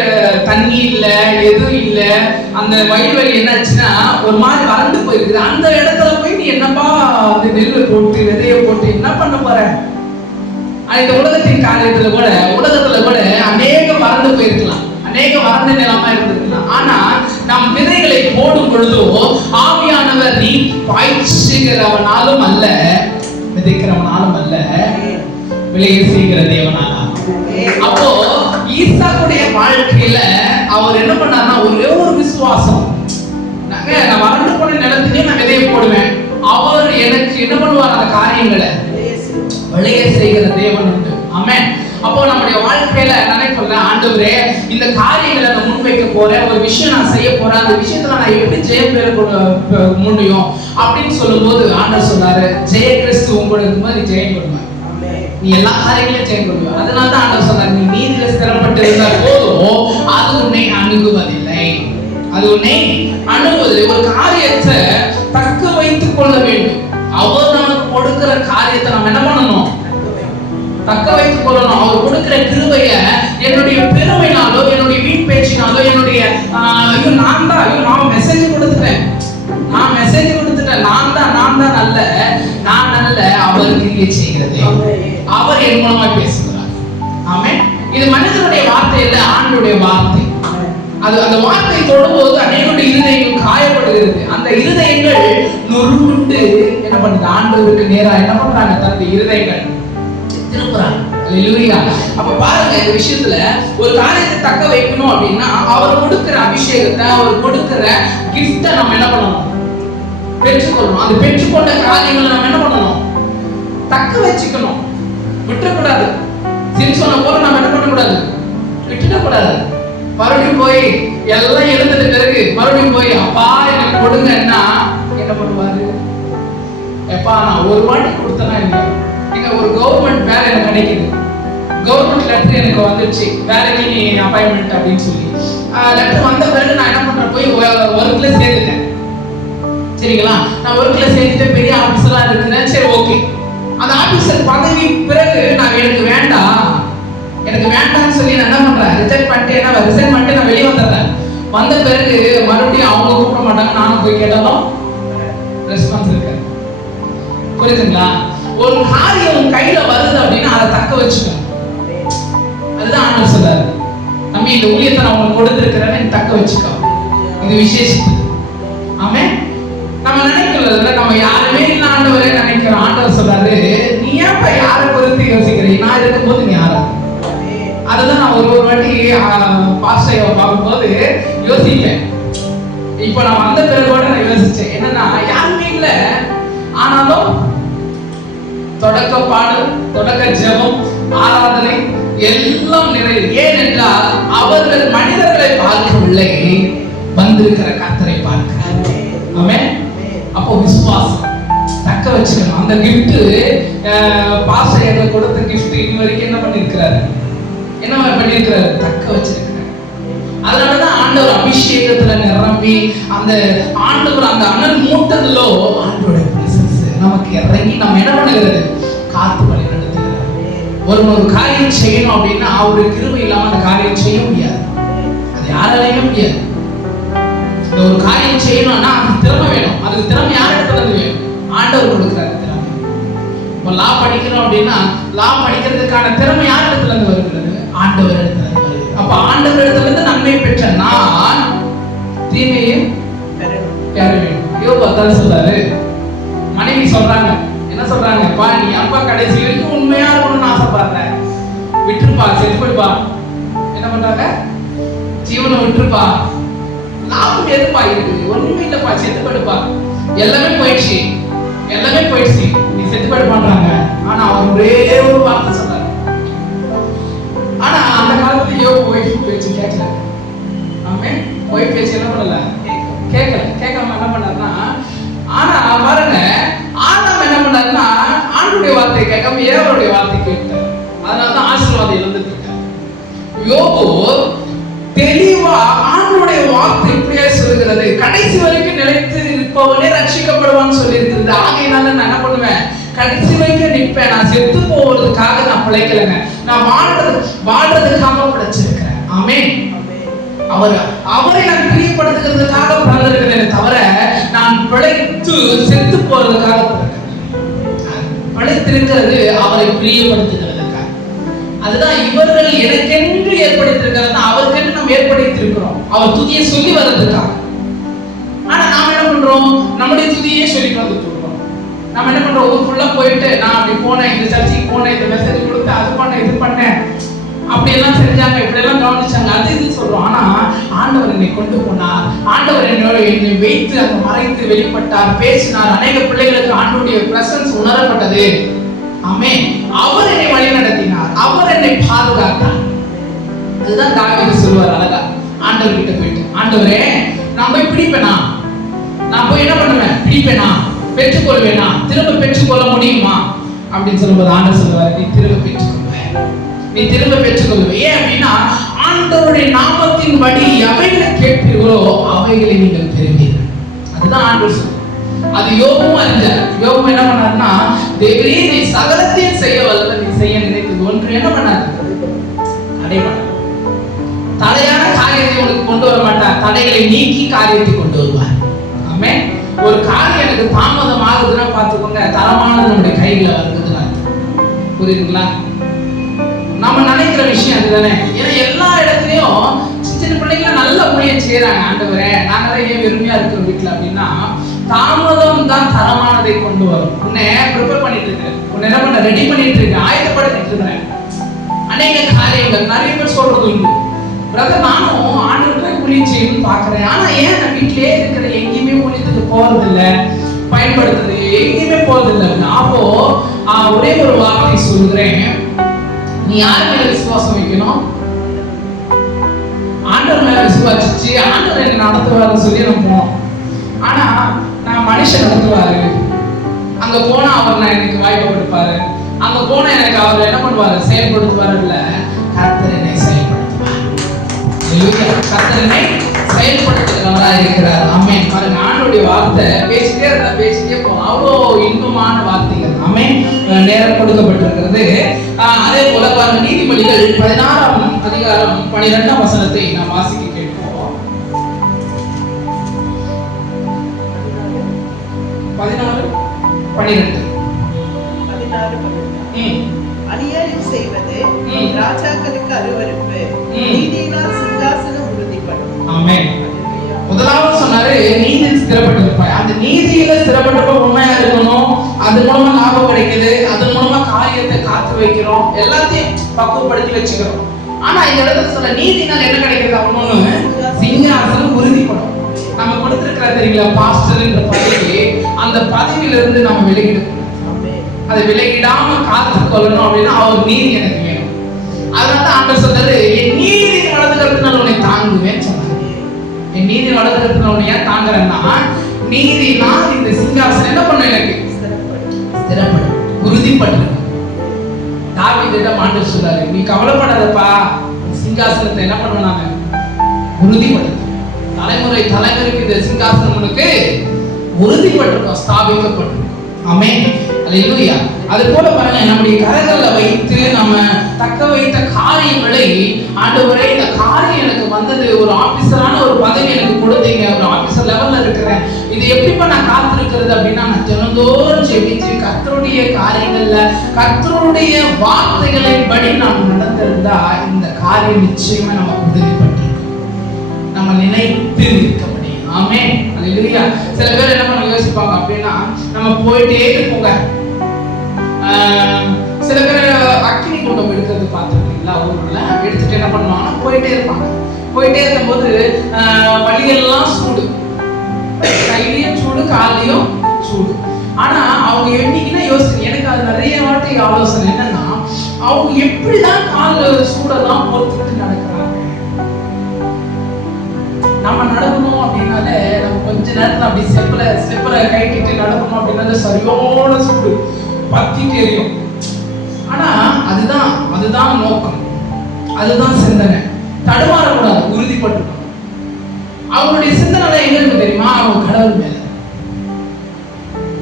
தண்ணி இல்ல, எதுவும் இல்ல, அந்த வயல்வெளி என்னாச்சுன்னா ஒரு மாதிரி வறண்டு போயிருக்குது. அந்த இடத்துல போய் நீ என்னப்பா அந்த நெல்லை போட்டு விதைய போட்டு என்ன பண்ண போற? இந்த உலகத்தின் காரியத்துல கூட, உலகத்துல கூட அநேக வறண்டு போயிருக்கலாம், அநேக வறண்ட நிலமா இருந்திருக்கலாம். ஆனா நம் விதைகளை போடும் பொழுதோ ஆவியானவர் நீ பாய்ச்சுகிறவனாலும் அல்ல, விதைக்கிறவனாலும் அல்ல, விளைய செய்கிற தேவனால. அப்போ ஈசாக்குடைய வாழ்க்கையில அவர் என்ன பண்ணார்னா, ஒரே ஒரு விசுவாசம். நான் வறண்டு போன நிலத்திலேயே நான் விதையை போடுவேன், அவர் எனக்கு என்ன பண்ணுவார்? அந்த காரியங்களை விளைய செய்கிற தேவன் உண்டு. ஆமென். அப்போ நம்முடைய வாழ்க்கையில நினைப்போம்ல, ஆண்டவரே இந்த காரியங்களை நான் முன்வைக்க போறேன், ஒரு விஷயம் நான் செய்ய போறேன், அந்த விஷயத்துல நான் எப்படி ஜெயம் பெற முடியும் அப்படின்னு சொல்லும்போது ஆண்டவர் சொல்றாரு, ஜெய கிறிஸ்து உங்களுக்கு மாதிரி ஜெயம் கொடுப்பார், நீ எல்லா காரியங்களையும் ஜெயம் கொடுப்பார். அதனால தான் ஆண்டவர் சொல்றாரு, நீ நீதியில ஸ்திரப்பட்டு இருந்தால் போதும், அது உன்னை அணுகுவதில்லை, அது உன்னை அணுகுவதில்லை. ஒரு காரியத்தை தக்க வைத்துக் கொள்ள வேண்டும். அவர் நமக்கு கொடுக்கிற காரியத்தை நம்ம என்ன பண்ணணும்? தக்க வைத்துக் கொள்ளணும். அவர் கொடுக்கிற கிருபைய என்னுடைய பெருமைனாலோ, என்னுடைய வீண் பேச்சினாலோ, என்னுடைய நான் மெசேஜ் கொடுத்துட்டேன், நான் அல்ல, அவர் கிரியை செய்கிறது, அவர் என் மூலமா பேசுகிறார். ஆமென். இது மனிதனுடைய வார்த்தை இல்ல, ஆண்டவருடைய வார்த்தை. அது அந்த வார்த்தை தொடும்போது அநேகருடைய இருதயங்கள் காயப்படுகிறது. அந்த இருதயங்கள் நொறுங்குண்டு என்ன பண்ணுது? ஆண்டவருக்கு நேரா என்ன பண்றாங்க? தன்னுடைய இருதயங்கள் திருப்புறாங்க. அல்லேலூயா. அப்ப பாருங்க, இந்த விஷயத்துல ஒரு காரியத்தை தக்க வைக்கணும் அப்படின்னா அவர் கொடுக்கிற அபிஷேகத்தை, அவர் கொடுக்கிற கிஃப்ட்டை நம்ம என்ன பண்ணணும்? பெற்றுக்கொள்ளணும். அது பெற்றுக்கொண்ட காரியங்களை நம்ம என்ன பண்ணணும்? தக்க வச்சுக்கணும், விட்டுறக்கூடாது. சிம்சோனை போல நம்ம என்ன பண்ணக்கூடாது? விட்டுடக்கூடாது. மறுபடியும் போய் எல்லாம் எழுந்தது பிறகு மறுபடியும் போய் அப்பா எனக்கு கொடுங்கன்னா என்ன பண்ணுவாரு? எப்பா நான் ஒரு வாட்டி கொடுத்தனா இல்லை, இங்க ஒரு கவர்மெண்ட் வேலை எனக்கு கிடைக்குது, கவர்மெண்ட் லெட்டர் எனக்கு வந்துருச்சு, வேலைக்கு நீ அப்பாயின்மெண்ட் அப்படின்னு சொல்லி லெட்டர் வந்த பிறகு நான் என்ன பண்றேன்? போய் ஒர்க்ல சேர்த்துட்டேன். சரிங்களா? நான் ஒர்க்ல சேர்த்துட்டு பெரிய ஆபீசரா இருக்கிறேன். சரி, ஓகே. அந்த ஆபீசர் பதவி பிறகு நான் எனக்கு வேண்டாம்னு சொல்லி நான் என்ன பண்றேன்? ரிசைன் பண்ணிட்டு நான் வெளியே வந்துடுறேன். வந்த பிறகு மறுபடியும் அவங்க கூப்பிட மாட்டாங்க, நானும் போய் கேட்டாலும் ரெஸ்பான்ஸ் இருக்காது. புரியுதுங்களா? ஒரு காரியம் கையில வருது அப்படின்னா அதை தக்க வச்சுக்கணும். அதுதான் ஆண்டவர் சொல்றாரு, நம்ம இந்த ஊழியத்தை நான் உங்களுக்கு கொடுத்திருக்கிறேன்னு தக்க வச்சுக்கோ, இது விசேஷம். ஆமென். நம்ம நினைக்கிறதுல நம்ம யாருமே இல்லை ஆண்டவரே நினைக்கிறோம். ஆண்டவர் சொல்றாரு, நீ ஏன் யாரை பொறுத்து யோசிக்கிறீங்க? நான் இருக்கும்போது நீ யாரா? அதுதான் நான் ஒரு வாட்டி பாஸ்டரை பார்க்கும்போது யோசிப்பேன். இப்போ நான் வந்த பிறகோட நான் யோசிச்சேன், என்னன்னா யாருமே இல்லை, ஆனாலும் தொடக்க பாடல், தொடக்க ஜெபம், ஆராதனை எல்லாம் நிறைவு. ஏனென்றால் அவர்கள் மனிதர்களை பார்க்கவில்லை, வந்திருக்கிற கர்த்தரை பார்க்கிறார். ஆமென். அப்போ விசுவாசம் தக்க தக்க வச்சுக்கணும். அந்த கிஃப்ட் பாஸ்டர் எனக்கு கொடுத்த கிஃப்ட் இது வரைக்கும் என்ன பண்ணிருக்கிறாரு, என்ன பண்ணிருக்கிறாரு, தக்க வச்சிருக்கிறாரு. அதனாலதான் ஆண்டவர் அபிஷேகத்துல நிரம்பி அந்த ஆண்டவர் அந்த அனல் மூட்டதுலோ ஆண்டவருடைய பிரசன்ஸ் நமக்கு இறங்கி நம்ம என்ன பண்ணுகிறது, காத்து வழி நடத்துகிறது. ஒரு காரியம் செய்யணும் அப்படின்னா அவருடைய கிருபை இல்லாம அந்த காரியம் செய்ய முடியாது. அது யாராலையுமே முடியாது. இந்த ஒரு காரியம் செய்யணும்னா அதுக்கு திறமை வேணும். அதுக்கு திறமை யார் இடத்துல இருந்து வேணும், ஆண்டவர் கொடுக்கிறாரு திறமை. இப்போ லா படிக்கிறோம் அப்படின்னா லா படிக்கிறதுக்கான திறமை யார் இடத்துல இருந்து வருகிறது, ஆண்டவர் இடத்துல இருந்து வருகிறது. அப்ப ஆண்டவர் இடத்துல இருந்து நன்மை பெற்ற நான் தீமையும் பெற வேண்டும். யோபு அதான் சொல்றாரு. மனைவி சொல்றாங்க, என்ன சொல்றாங்க, பா நீ அப்பா கடைசி வரைக்கும் உண்மையா இருக்கணும்னு ஆசைப்படுறேன், விட்டுருப்பா, செத்து போயிடுப்பா. என்ன பண்றாங்க, ஜீவனை விட்டுருப்பா, லாபம் எதுப்பா இருக்கு, ஒண்ணுமே இல்லப்பா, செத்து போயிடுப்பா, எல்லாமே போயிடுச்சு, எல்லாமே போயிடுச்சு, நீ செத்து போயிடுப்பான்றாங்க. ஆனா அவர் ஒரே ஒரு வார்த்தை சொல்றாரு. ஆனா அந்த காலத்துல யோபு ஒய்ஃப் பேச்சு கேட்கல. ஆமே, ஒய்ஃப் பேச்சு என்ன பண்ணல, கேட்காம என்ன பண்ணாருன்னா, ஆனா பாருங்க ஆதாம் என்ன பண்ணாருன்னா ஆண்டுடைய வார்த்தையை கேட்காம ஏவருடைய வார்த்தை கேட்டார். அதனாலதான் ஆசீர்வாதம் இழந்துட்டு இருக்காரு. யோபு தெளிவா ஆண்டுடைய வார்த்தை இப்படியே சொல்லுகிறது, கடைசி வரைக்கும் நிலைத்து இருப்பவனே ரட்சிக்கப்படுவான்னு சொல்லி இருக்குது. ஆகையினால நான் என்ன பண்ணுவேன், கடைசி வரைக்கும் நிற்பேன். நான் செத்து போவதற்காக நான் பிழைக்கலைங்க, நான் வாழ்றதுக்காக பிழைச்சிருக்கிறேன். ஆமென். அவரை நான் பிரியப்படுத்துகிறதுக்காக பிறந்திருக்கிறேன் தவிர நான் பிழைத்து செத்து போறதுக்காக பிழைத்திருக்கிறது அவரை பிரியப்படுத்துகிறதுக்காக. அதுதான் இவர்கள் எனக்கென்று ஏற்படுத்திருக்கிறது, அவருக்கென்று நாம் ஏற்படுத்தியிருக்கிறோம் அவர் துதியை சொல்லி வர்றதுக்காக. ஆனா நாம என்ன பண்றோம், நம்முடைய துதியே சொல்லிட்டு வந்துட்டு இருக்கோம். நம்ம என்ன பண்றோம், ஊர் ஃபுல்லா போயிட்டு நான் அப்படி போனேன், இந்த சர்ச்சைக்கு போனேன், இந்த மெசேஜ் கொடுத்து அது பண்ணேன், இது பண்ணேன், அப்படி எல்லாம் செஞ்சாங்க, இப்படி எல்லாம் கவனிச்சாங்க, அது இது சொல்றோம். ஆனா ஆண்டவர் என்னை கொண்டு போனார், ஆண்டவர் என்னை வைத்து அங்க மறைத்து வெளிப்பட்டார், பேசினார். அநேக பிள்ளைகளுக்கு ஆண்டவருடைய பிரசன்ஸ் உணரப்பட்டது. ஆமென். அவர் என்னை வழி நடத்தினார், அவர் என்னை பாதுகாத்தார். அதுதான் தாவீது சொல்வார் அழகா, ஆண்டவர் கிட்ட போயிட்டு, ஆண்டவரே நான் போய் பிடிப்பேனா, நான் போய் என்ன பண்ணுவேன், பிடிப்பேனா, பெற்றுக்கொள்வேனா, திரும்ப பெற்றுக்கொள்ள முடியுமா அப்படின்னு சொல்லும்போது ஆண்டவர் சொல்லுவார், நீ திரும்ப பெற்றுக்கொள்வே, நீ திரும்ப பெற்றுக்கொள்வே. ஏன் அப்படின்னா ஆண்டவருடைய நாமத்தின் படி எவைகளை கேட்பீர்களோ அவைகளை நீங்கள் பெறுவீர்கள். அதுதான் ஆண்டவர் சொல்றார். அது யோபுவும் அறிஞ்சார். யோபு என்ன பண்ணாருன்னா, தேவரே நீ சகலத்தையும் செய்ய வல்லவர், நீ செய்ய நினைத்தது ஒன்று என்ன பண்ணாரு, தடைபட தடையான காரியத்தை உனக்கு கொண்டு வர மாட்டார், தடைகளை நீக்கி காரியத்தை கொண்டு வருவார். ஆமென். ஒரு காரியம் எனக்கு தாமதம் ஆகுதுன்னா பார்த்துக்கோங்க, தரமானது நம்முடைய கையில வருதுன்னா, புரியுதுங்களா? நம்ம நினைக்கிற விஷயம் அதுதானே. ஏன்னா எல்லா இடத்துலயும் சின்ன பிள்ளைங்க நல்ல ஊழியம் செய்யறாங்க. ஆண்டவரே நாங்களே ஏன் வெறுமையா இருக்கிறோம் வீட்டுல அப்படின்னா, தாமதம் தான் தரமானதை கொண்டு வரும். உன்னை ப்ரிப்பேர் பண்ணிட்டு இருக்கேன், உன்னை என்ன பண்ண ரெடி பண்ணிட்டு இருக்கேன், ஆயத்தப்படுத்திட்டு இருக்கிறேன். அநேக காரியங்கள் நிறைய பேர் சொல்றது உண்டு, பிரதர் நானும் ஆண்டவருக்கு ஊழியம் செய்யணும்னு பாக்குறேன், ஆனா ஏன் நான் வீட்டிலேயே இருக்கிறேன், எங்கேயுமே ஊழியத்துக்கு போறது இல்லை, பயன்படுத்துறது எங்கேயுமே போறது இல்லை. அப்போ ஒரே ஒரு வார்த்தை சொல்கிறேன், நீ யார் மேல விசுவாசம் வைக்கணும், ஆண்டவர் மேல விசுவாசிச்சு ஆண்டவர் என்ன நடத்துவாருன்னு சொல்லி நம்ம போனோம். ஆனா நான் மனுஷன் நடத்துவாரு, அங்க போனா அவர் நான் எனக்கு வாய்ப்பு கொடுப்பாரு, அங்க போனா எனக்கு அவர் என்ன பண்ணுவாரு, செயல்படுத்துவாரு. இல்ல, கர்த்தர் என்னை செயல்படுத்துவார். கர்த்தர் என்னை செயல்படுத்துகிறவரா இருக்கிறார். ஆமென். பாருங்க, ஆண்டவருடைய வார்த்தை பேசிட்டே இருந்தா பேசிட்டே போகும், அவ்வளோ இன்பமான வார்த்தைகள். ஆமென். நேரம் கொடுக்கப்பட்டிருக்கிறது. அதே போல பாருங்க, நீதிமொழிகள் 16ஆம் அதிகாரம் 12ஆம் வசனத்தை நாம் வாசிக்க கேட்போம். 16:12 அநியாயம் செய்வது ராஜாக்களுக்கு அருவருப்பு, நீதியினால் சிங்காசனம் உறுதிப்படும். ஆமென். முதலாவது சொன்னாரு, நீதி ஸ்திரப்பட்டிருப்பாய். அந்த நீதியில ஸ்திரப்பட்டப்ப உண்மையா இருக்கணும், அது மூலமா லாபம் கிடைக்குது, அது மூலமா காரியத்தை காத்து வைக்கிறோம், எல்லாத்தையும் பக்குவப்படுத்தி வச்சுக்கிறோம். ஆனா இந்த இடத்துல சொல்ல நீதினால் என்ன கிடைக்கிறது, ஒண்ணு சிங்காசனம் உறுதிப்படும். நம்ம கொடுத்திருக்கிற தெரியுங்களா பாஸ்டர்ன்ற பதவி, அந்த பதவியில இருந்து நம்ம விலகிடணும். அதை விலகிடாம காத்து கொள்ளணும் அப்படின்னா அவர் நீதி எனக்கு வேணும். அதனால ஆண்டவர் சொல்றாரு, என் நீதி வளர்த்துக்கிறதுனால உன்னை தாங்குவேன்னு சொன்னாரு. என் நீதி வளர்த்துக்கிறதுனால உன்னை ஏன் தாங்குறேன்னா, நீதினா இந்த சிங்காசனம் என்ன பண்ணும், எனக்கு ஸ்திரப்படு, உறுதிப்பட்டு. தாவீதிடம் ஆண்டவர் சொல்றாரு, நீ கவலைப்படாதப்பா, சிங்காசனத்தை என்ன பண்ணுவேன் நானு உறுதிப்படுத்து. தலைமுறை தலைமுறைக்கு இந்த சிங்காசனம் உனக்கு உறுதிப்பட்டிருக்கும், ஸ்தாபிக்கப்பட்டிருக்கும். ஆமென், அல்லேலூயா. அது போல பாருங்க, நம்முடைய கரங்கள்ல வைத்து நம்ம தக்க வைத்த காரியங்களை ஆண்டவரே, இந்த காரியம் எனக்கு வந்தது, ஒரு ஆபீசரான ஒரு பதவி எனக்கு கொடுத்தீங்க, ஒரு ஆபீசர் லெவல்ல இருக்கிறேன், இது எப்படிப்பா நான் காத்திருக்கிறது அப்படின்னா, நான் தினந்தோறும் ஜெபிச்சு கர்த்தருடைய காரியங்கள்ல கர்த்தருடைய வார்த்தைகளின் படி நாம் நடந்திருந்தா இந்த காரியம் நிச்சயமா நமக்கு உதவிப்பட்டிருக்கும், நம்ம நினைத்து இருக்க முடியும். ஆமென், அல்லேலூயா. சில பேர் என்ன பண்ண யோசிப்பாங்க அப்படின்னா, நம்ம போயிட்டே இருப்போங்க. சில பேர் அக்கினி குண்டம் எடுக்கிறது பார்த்துருக்கீங்களா? ஊர்ல எடுத்துட்டு என்ன பண்ணுவாங்கன்னா போயிட்டே இருப்பாங்க. போயிட்டே இருக்கும்போது வழியெல்லாம் சூடு, கையிலையும் சூடு, காலையும் சூடு. ஆனா அவங்க என்னைக்குன்னா யோசிச்சு, எனக்கு அது நிறைய வாட்டி ஆலோசனை என்னன்னா, அவங்க எப்படிதான் கால சூடெல்லாம் பொறுத்துக்கிட்டு நடக்கிறாங்க. நம்ம நடக்கணும் அப்படின்னாலே நம்ம கொஞ்ச நேரத்துல அப்படி ஸ்டெப்பரை கைட்டிட்டு நடக்கணும் அப்படின்னாலே சரியான சூடு பத்திட்டு எரியும். ஆனா அதுதான் நோக்கம், அதுதான் சிந்தனை. தடுமாறக்கூடாது, உறுதிப்பட்டு. அவங்களுடைய சிந்தனை எங்க இருக்கு தெரியுமா? அவங்க கடவுள் மேல.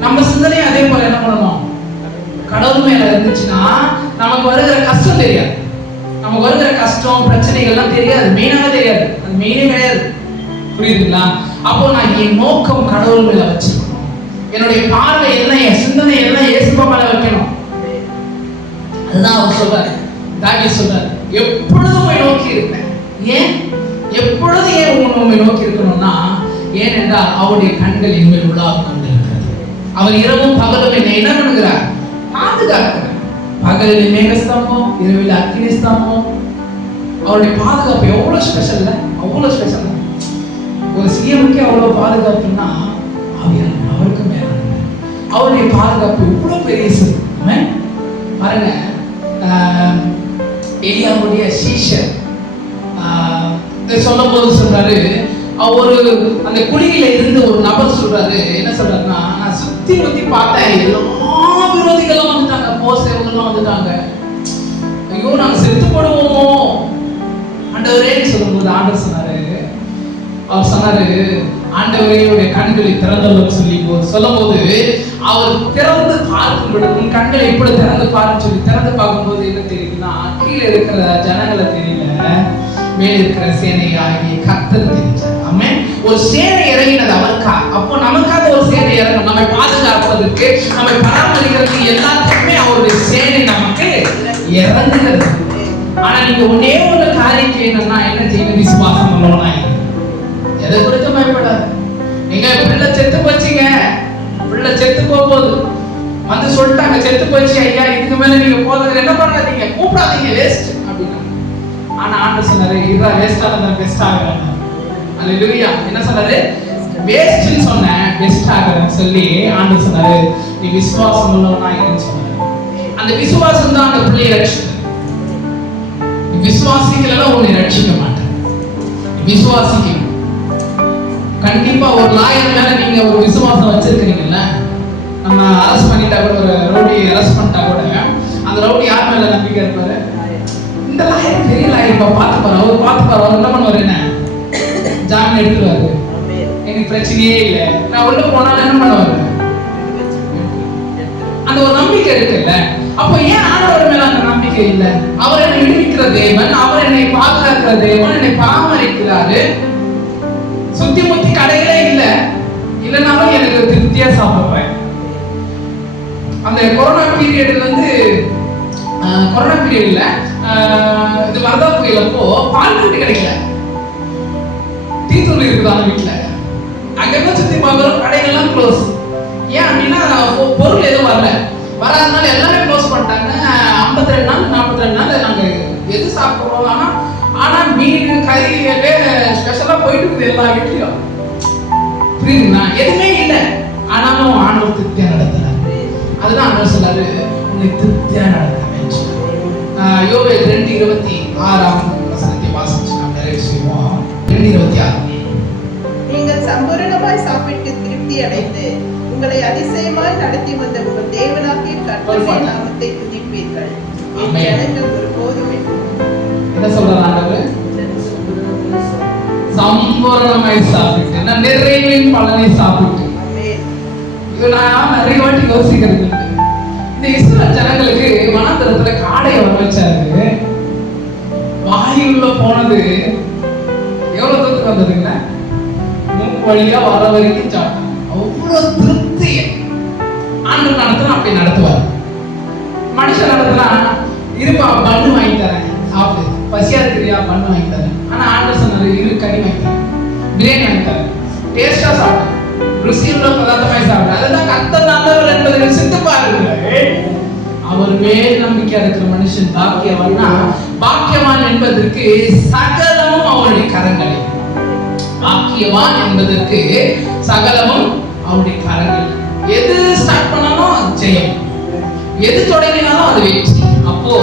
நம்ம சிந்தனையும் அதே போல என்ன பண்ணணும், கடவுள் மேல இருந்துச்சுன்னா நமக்கு வருகிற கஷ்டம் தெரியாது, நமக்கு வருகிற கஷ்டம் பிரச்சனைகள்லாம் தெரியாது, மெயினாக தெரியாது, அது மெயினே கிடையாது. புரியுதுங்களா? அப்போ நான் என் நோக்கம் கடவுள் மேல வச்சிருக்கணும், என்னுடைய பார்வை எல்லாம், என் சிந்தனை எல்லாம் இயேசுப்பா மேல வைக்கணும். அதுதான் அவர் சொல்றாரு, தாவீது சொல்றாரு, எப்பொழுதும் உம்மை நோக்கி இருப்பேன். ஏன் எப்பொழுதும் ஏன் உம்மை நோக்கி இருக்கணும்னா, ஏனென்றால் அவருடைய கண்கள் என் மேல் உலாவிக் கொண்டிருக்கிறது. அவர் இரவும் பகலும் என்னை என்ன பண்ணுகிறார்? பாதுகாக்கிறார். பகலில் மேகஸ்தம்பம், இரவில் அக்கினி ஸ்தம்பம். அவருடைய பாதுகாப்பு எவ்வளவு ஸ்பெஷல்ல, அவ்வளவு ஸ்பெஷல். ஒரு சிஎம்கே அவ்வளவு பாதுகாப்புன்னா அவருக்கு மேல அவருடைய பாதுகாப்பு இவ்வளவு பெரிய. பாருங்க, எலியாவுடைய சீஷர் சொல்லும் போது சொல்றாரு, ஒரு அந்த குழியில இருந்து ஒரு நபர் சொல்றாரு, என்ன சொல்றாருன்னா, நான் சுத்தி முத்தி பார்த்தேன், எல்லா விரோதிகளும் வந்துட்டாங்க, போசேவர்களும் வந்துட்டாங்க, ஐயோ நாங்க செத்து போடுவோமோ ஆண்டவரே சொல்லும் போது ஆண்டவர் சொன்னாரு, அவர் சொன்னாரு, ஆண்டவரையுடைய கண்களை திறந்தவர் சொல்லி சொல்லும் போது அவர் திறந்து பார்க்கும்போது, உன் கண்களை இப்படி திறந்து பாருன்னு சொல்லி திறந்து பார்க்கும்போது என்ன தெரியுதுன்னா, கீழே இருக்கிற ஜனங்களை தெரியல, மேல இருக்கிற சேனையாகிய கர்த்தர் தெரிஞ்சார். ஆமென். ஒரு சேனை இறங்கினது அவருக்கா. அப்போ நமக்காக ஒரு சேனை இறங்கும், நம்மை பாதுகாப்பதற்கு, நம்மை பராமரிக்கிறதுக்கு எல்லாத்துக்குமே அவருடைய சேனை நமக்கு இறங்குகிறது. ஆனா நீங்க ஒன்னே ஒரு காரியம் என்னன்னா, என்ன செய்யணும்? விசுவாசம் உள்ளவனா இரு. எதை குறித்து பயப்படாது. நீங்க பிள்ளை செத்து போச்சுங்க, பிள்ளை செத்து போகுது வந்து சொல்லிட்டாங்க, செத்து போச்சு ஐயா, இதுக்கு மேல நீங்க போறது என்ன பண்ணாதீங்க, கூப்பிடாதீங்க, வேஸ்ட் அப்படின்னா. ஆனா ஆண்டவர் சொன்னாரு, இதா வேஸ்டா இருந்தா பெஸ்ட் ஆகலாம். அல்லேலூயா. என்ன சொன்னாரு? வேஸ்ட்னு சொன்ன பெஸ்ட் ஆகறன்னு சொல்லி ஆண்டவர் சொன்னாரு, நீ விசுவாசம் உள்ளவனா இருன்னு சொன்னாரு. அந்த விசுவாசம் தான் அந்த பிள்ளையை ரட்சிக்கும். நீ விசுவாசிக்கலன்னா உன்னை ரட்சிக்க மாட்டேன். விசுவாசிக்கணும். கண்டிப்பா ஒரு லாயர் மேல நீங்க ஒரு விசுவாசம் வச்சிருக்கீங்கல்ல, நம்ம அரெஸ்ட் பண்ணிட்டா கூட, ஒரு ரவுடி அரெஸ்ட் பண்ணிட்டா கூட அந்த ரவுடி யார் மேல நம்பிக்கை இருப்பாரு? இந்த லாயர் பெரிய லாயர் பார்த்துப்பாரு, அவர் பார்த்துப்பாரு, அவர் என்ன பண்ணுவாரு, என்ன ஜாமீன் எடுத்துருவாரு, எனக்கு பிரச்சனையே இல்லை, நான் உள்ள போனாலும் என்ன பண்ணுவாரு, அந்த ஒரு நம்பிக்கை இருக்குல்ல. அப்போ ஏன் ஆண்டவர் மேல அந்த நம்பிக்கை இல்லை? அவர் என்னை விடுவிக்கிற தேவன், அவர் என்னை பாதுகாக்கிற தேவன், என்னை பராமரிக்கிறாரு. சுத்தி முத்தி கடையிலே இல்லைனாலும் எனக்கு திருப்தியா சாப்பிடுறேன். அந்த கொரோனா பீரியட்ல இது வரதா புயலப்போ பால் கட்டி கிடைக்கல, டீத்தூள் இருக்குது அந்த வீட்டுல, அங்கெல்லாம் சுத்தி பார்க்கிறோம், கடைகள்லாம் க்ளோஸ். ஏன் அப்படின்னா பொருள் எதுவும் வராதனால எல்லாமே க்ளோஸ் பண்ணிட்டாங்க. 52 நாள் 42 நாள் நாங்க எது சாப்பிடுறோம், ஆனா மீன் கறி ஸ்பெஷலா போயிட்டு இருக்குது எல்லா வீட்லயும். புரியுதுங்களா? எதுவுமே இல்லை, ஆனாலும் ஆண்டவர் திருப்தியா நடத்துறாரு. அதுதான் ஆண்டவர் சொல்லாரு, உன்னை திருப்தியா நடத்துறேன். யோவேல் 2:26 வாசிச்சு நாம் நிறைவு செய்வோம். 2:26 நீங்கள் சம்பூரணமாய் சாப்பிட்டு திருப்தி அடைந்து உங்களை அதிசயமாய் நடத்தி வந்த உங்கள் தேவனாகிய கர்த்தருடைய நாமத்தை துதிப்பீர்கள். ஜனங்கள் ஒருபோதும் என்ன சொல்றாங்க? சம்பூரணமாய் சாப்பிட்டு, நிறைவின் பலனை சாப்பிட்டு. இது நான் நிறைய வாட்டி யோசிக்கிறது. இந்த இஸ்ரவேல் ஜனங்களுக்கு வனாந்தரத்துல காடையை வர வச்சாரு. வாயுள்ள போனது எவ்வளவு தூரத்துக்கு வந்ததுங்க? மூக்கு வழியா வர வரைக்கும் சாப்பிட்டாங்க. அவ்வளவு திருப்தி. ஆண்டு நடத்தினா அப்படி நடத்துவார். மனுஷன் நடத்தினா இருப்பா பண்ணு வாங்கி தரேன் சாப்பிடு, பசியா இருக்கிறியா பண்ணு வாங்கி தரேன். ஆனா ஆண்டு சொன்னாரு இரு கறி வாங்கி தரேன், பிரியாணி வாங்கி தரேன், டேஸ்டா சாப்பிடு, ருசியுள்ள பதார்த்தமாய் சாப்பிடு. அதுதான் கர்த்தர் நல்லவர் என்பதை சித்து பாருங்க. அவர் மேல் நம்பிக்கை இருக்கிற மனுஷன் பாக்கியவான்னா, பாக்கியவான் என்பதற்கு சகலமும் அவருடைய கரங்களில். பாக்கியவான் என்பதற்கு சகலமும் அவருடைய கரங்கள். எது ஸ்டார்ட் பண்ணாலும் ஜெயம், எது தொடங்கினாலும் அது வெற்றி. அப்போ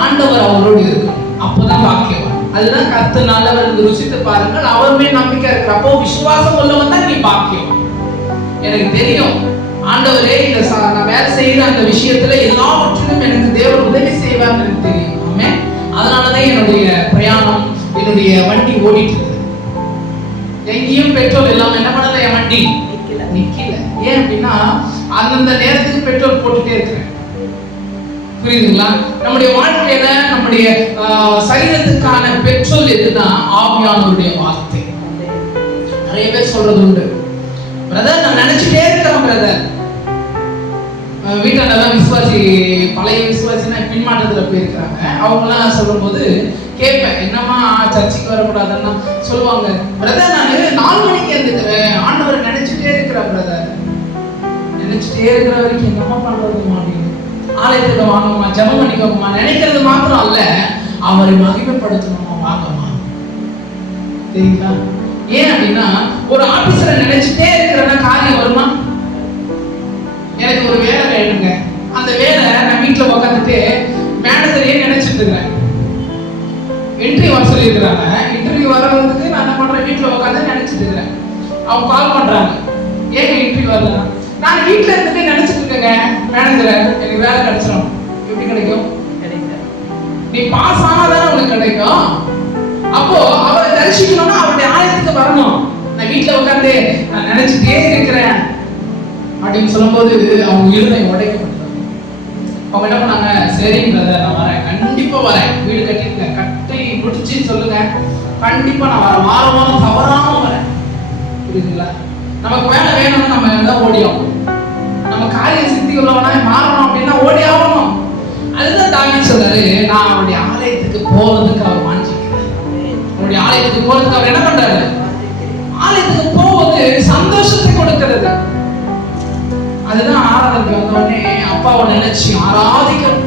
ஆண்டவர் அவரோடு இருக்கும், அப்போதான் பாக்கியவான். அதுதான் கர்த்தர் நல்லவர் என்று ருசித்து பாருங்கள். அவர் மேல் நம்பிக்கை இருக்கிற அப்போ விசுவாசம் உள்ளவன் தான் நீ பாக்கியவான். எனக்கு தெரியும் ஆண்டவரே இந்த நான் வேலை செய்யற அந்த விஷயத்துல எல்லாவற்றிலும் எனக்கு தேவன் உதவி செய்வார்னு எனக்கு தெரியும். ஆமென். அதனாலதான் என்னுடைய பிரயாணம், என்னுடைய வண்டி ஓடிட்டு இருக்கு. எங்கேயும் பெட்ரோல் இல்லாம என்ன பண்ணல, என் வண்டி நிக்கல. ஏன் அப்படின்னா அந்தந்த நேரத்துக்கு பெட்ரோல் போட்டுட்டே இருக்கிறேன். புரியுதுங்களா? நம்முடைய வாழ்க்கையில நம்முடைய சரீரத்துக்கான பெட்ரோல் எதுனா ஆவியானவருடைய வார்த்தை. நிறைய பேர் சொல்றது உண்டு, பிரதர் நான் நினைச்சுட்டே இருக்கிறேன் பிரதர். வீட்டாண்டெல்லாம் விசுவாசி, பழைய விசுவாசினா பின்மாற்றத்துல போயிருக்கிறாங்க. அவங்கெல்லாம் சொல்லும் போது கேட்பேன், என்னம்மா சர்ச்சைக்கு வரக்கூடாதுன்னா சொல்லுவாங்க, பிரதர் நான் 4 மணிக்கு எழுந்துக்கிறேன், ஆண்டவரை நினைச்சுட்டே இருக்கிறேன் பிரதர். நினைச்சுட்டே இருக்கிற வரைக்கும் என்னம்மா பண்றதுமா அப்படின்னு. ஆலயத்துக்கு வாங்கம்மா, ஜெபம் பண்ணிக்கோங்கம்மா. நினைக்கிறது மாத்திரம் அல்ல, அவரை மகிமைப்படுத்தணுமா, வாங்கம்மா. தெரியுங்களா? ஏன் அப்படின்னா ஒரு ஆபீசரை நினைச்சுட்டே இருக்கிற காரியம் வருமா? எனக்கு ஒரு வேலை வேணுங்க, அந்த வேலை நான் வீட்டுல உட்காந்துட்டு மேனேஜரையே நினைச்சிட்டு இருக்கிறேன். இன்டர்வியூ வர சொல்லியிருக்கிறாங்க, இன்டர்வியூ வர்றதுக்கு நான் என்ன பண்றேன், வீட்டுல உட்காந்து நினைச்சிட்டு இருக்கிறேன். அவங்க கால் பண்றாங்க, ஏங்க இன்டர்வியூ வரல? நான் வீட்டுல இருந்துட்டு நினைச்சிட்டு இருக்கேங்க மேனேஜரை, எனக்கு வேலை கிடைச்சிடும். எப்படி கிடைக்கும்? நீ பாஸ் ஆனாதானே உனக்கு கிடைக்கும். அப்போ அவரை தரிசிக்கணும்னா அவருடைய ஆலயத்துக்கு வரணும். நான் வீட்டுல உட்காந்து நான் நினைச்சிட்டே இருக்கிறேன் அப்படின்னு சொல்லும்போது அவங்க இருதயம் உடைக்கப்பட்டாங்க. அவங்க என்ன பண்ணாங்க, சரி பிரதர் நான் வரேன், கண்டிப்பா வரேன், வீடு கட்டிருக்கேன், கட்டி முடிச்சு சொல்லுங்க, கண்டிப்பா நான் வரேன், வாரம் வாரம் தவறாம வரேன். புரியுதுங்களா? நமக்கு வேலை வேணும்னு நம்ம தான் ஓடியோம். நம்ம காரிய சித்தி உள்ளவனா மாறணும் அப்படின்னா ஓடி ஆகணும். அதுதான் தாவீது சொல்றாரு, நான் அவருடைய ஆலயத்துக்கு போறதுக்கு அவர் வாஞ்சிக்கிறேன். அவருடைய ஆலயத்துக்கு போறதுக்கு அவர் என்ன பண்றாரு? ஆலயத்துக்கு போவது சந்தோஷத்தை கொடுக்கிறது. அதுதான் ஆராதனைக்கு வந்தோடனே அப்பாவை நினைச்சு ஆராதிக்கணும்.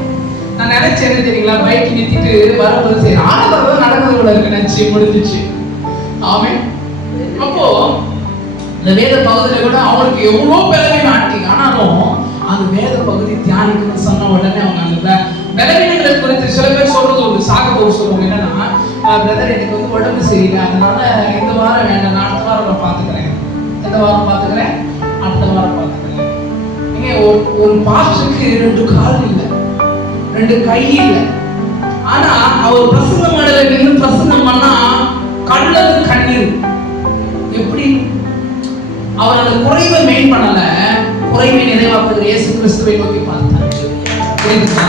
நான் நினைச்சேன் என்ன தெரியுங்களா, பைக் நிறுத்திட்டு வரும்போது சரி ஆராதனை நடக்கிறது கூட இருக்கு நினைச்சு முடிஞ்சிச்சு. ஆமென். அப்போ இந்த வேத பகுதியில கூட அவங்களுக்கு எவ்வளவு பலவீனம் ஆட்டி, ஆனாலும் அந்த வேத பகுதி தியானிக்கணும்னு சொன்ன உடனே அவங்க அந்த பலவீனங்களை குறித்து சில பேர் சொல்றது ஒரு சாகபோது சொல்லுவாங்க. என்னன்னா, பிரதர் எனக்கு வந்து உடம்பு சரியில்லை, அதனால இந்த வாரம் வேண்டாம், நான் அடுத்த வாரம் நான் பாத்துக்கிறேன். இந்த வாரம் பாத்துக்கிறேன், அடுத்த வாரம் பாத்துக்கிறேன். நீங்க ஒரு பாஸ்டருக்கு 2 கால் இல்லை, 2 கை இல்லை. ஆனா அவர் பிரசங்கம் பண்ணல, நின்று பிரசங்கம் பண்ணா கண்ணது கண்ணீர். எப்படி? அவர் அந்த குறைவை மெயின் பண்ணல, குறைவை நிறைவாக்குகிற இயேசு கிறிஸ்துவை நோக்கி பார்த்தார். புரியுதுங்களா?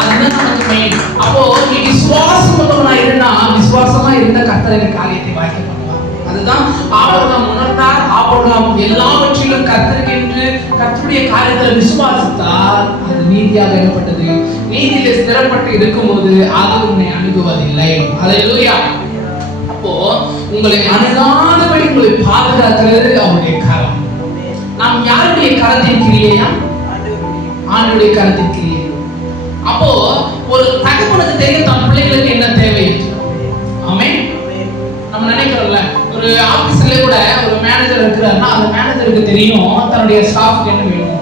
அதுதான் நமக்கு மெயின். அப்போ நீ விசுவாசம் உள்ளவனா இருந்தா, விசுவாசமா இருந்த கர்த்தர் இந்த காரியத்தை வாய்க்க பண்ணுவார். அதுதான் ஆபிரகாம் உணர்ந்தார். ஆபிரகாம் எல்லாவற்றிலும் கர்த்தருக்கென்று கர்த்தருடைய காரியத்தில் விசுவாசித்தார், அது நீதியாக எண்ணப்பட்டது. நீதியிலே ஸ்திரப்பட்டு இருக்கும்போது அது உன்னை அணுகுவதில்லை. அல்லேலூயா. அப்போ உங்களை அணுகாதபடி உங்களை பாதுகாக்கிறது அவருடைய கரம். நாம் யாருடைய கரத்தின் கிரியையா? ஆண்டவருடைய கரத்தின் கிரியை. அப்போ ஒரு தகப்பனுக்கு தெரியும் தன் பிள்ளைகளுக்கு என்ன தேவை. ஆமென். நம்ம நினைக்கிறோம்ல, ஒரு ஆபீஸ்ல கூட ஒரு மேனேஜர் இருக்கிறாருன்னா அந்த மேனேஜருக்கு தெரியும் தன்னுடைய ஸ்டாஃப்க்கு என்ன வேணும்.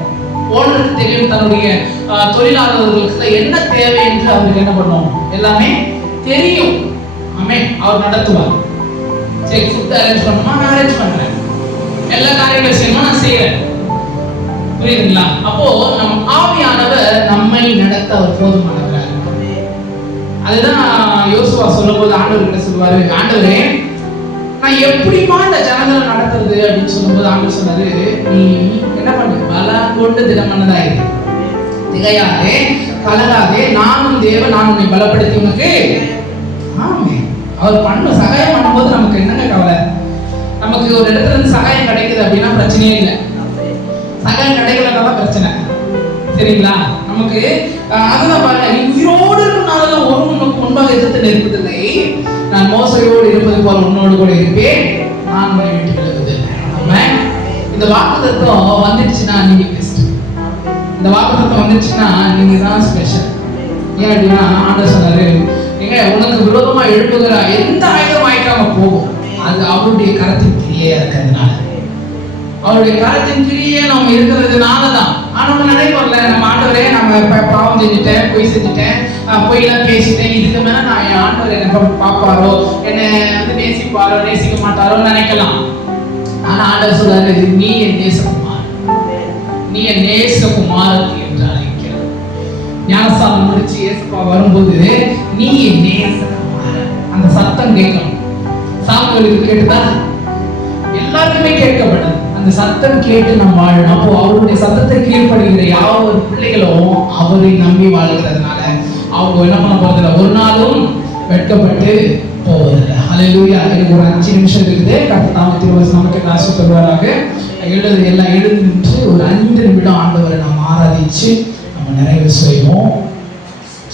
ஓனருக்கு தெரியும் தன்னுடைய தொழிலாளர்களுக்கு என்ன தேவை என்று அவருக்கு என்ன பண்ணுவோம், எல்லாமே தெரியும். ஆமென். அவர் நடத்துவார். சரி, ஃபுட் அரேஞ்ச் பண்ணுமா, நான் அரேஞ்ச் பண்றேன், எல்லா காரியங்களும் செய்யணும், நான் செய்யறேன். புரியுதுங்களா? அப்போ நம் ஆவியானவர் நம்மை நடத்த அவர் போதுமானவர். அதுதான் யோசுவா சொல்லும்போது ஆண்டவர் கிட்ட சொல்லுவாரு, ஆண்டவரே நான் எப்படிமா இந்த ஜனங்களை நடத்துறது அப்படின்னு சொல்லும்போது ஆண்டவர் சொன்னாரு, நீ என்ன பண்ணு, பலம் கொண்டு திடமனதாயிரு, திகையாதே கலங்காதே, நானும் தேவன், நான் உன்னை பலப்படுத்தி உனக்கு. ஆமே. அவர் பண்ண சகாயம் பண்ணும்போது நமக்கு என்னங்க கவலை? நமக்கு ஒரு இடத்துல இருந்து சகாயம் கிடைக்குது அப்படின்னா பிரச்சனையே இல்லை. சகாயம் கிடைக்கலன்னா பிரச்சனை. சரிங்களா? நமக்கு அதுதான் பாருங்க, நீ உயிரோடு இருக்கனாலதான் ஒரு உனக்கு முன்பாக எதிர்த்து நிற்பதில்லை, நான் மோசையோடு இருப்பது போல உன்னோடு கூட இருப்பேன், நான் உன்னை விட்டு விலகுவதில்லை. இந்த வாக்குத்தத்தம் வந்துடுச்சுன்னா நீங்க பெஸ்ட். இந்த வாக்குத்தத்தம் வந்துடுச்சுன்னா நீங்க தான் ஸ்பெஷல். ஏன் அப்படின்னா ஆண்டவர் சொன்னாரு, நீங்க உனக்கு விரோதமா எழுப்புகிற எந்த ஆயுதம் ஆயிட்டாம போகும், அது அவருடைய கரத்தின் கிரியா இருக்கிறதுனால, அவருடைய கரத்தின் கிரியே நம்ம இருக்கிறதுனாலதான். ஆனா நம்ம நினைப்போம்ல, நம்ம ஆண்டவரே நம்ம பாவம் செஞ்சுட்டேன், பொய் செஞ்சுட்டேன், பொய்லாம் பேசிட்டேன், இதுக்கு மேல நான் என் ஆண்டவர் என்ன பார்ப்பாரோ, என்னை வந்து நேசிப்பாரோ நேசிக்க மாட்டாரோ நினைக்கலாம். ஆனா ஆண்டவர் சொல்றாரு, நீ என் நேசகுமார், நீ என் நேசகுமாரத்தி என்று அழைக்கிறார். ஞானஸ்தானம் முடிச்சு இயேசுப்பா வரும்போது நீ என் நேசகுமார் அந்த சத்தம் கேட்கணும். சாமுவேலுக்கு கேட்டுதா? எல்லாருக்குமே கேட்கப்பட்டது. அந்த சத்தம் கேட்டு நம்ம வாழணும். அப்போ அவருடைய சத்தத்தை கீழ்ப்படுகிற யாவொரு பிள்ளைகளும் அவரை நம்பி வாழ்கிறதுனால அவங்க என்ன பண்ண போறதில்லை, ஒரு நாளும் வெட்கப்பட்டு போவதில்லை. ஹல்லேலூயா. எனக்கு ஒரு 5 நிமிஷம் இருக்குது. கர்த்தர் நமக்கு ஆசை தருவாராக. எல்லாம் எழுந்து நின்று ஒரு 5 நிமிடம் ஆண்டவரை நாம் ஆராதிச்சு நம்ம நிறைவு செய்வோம்.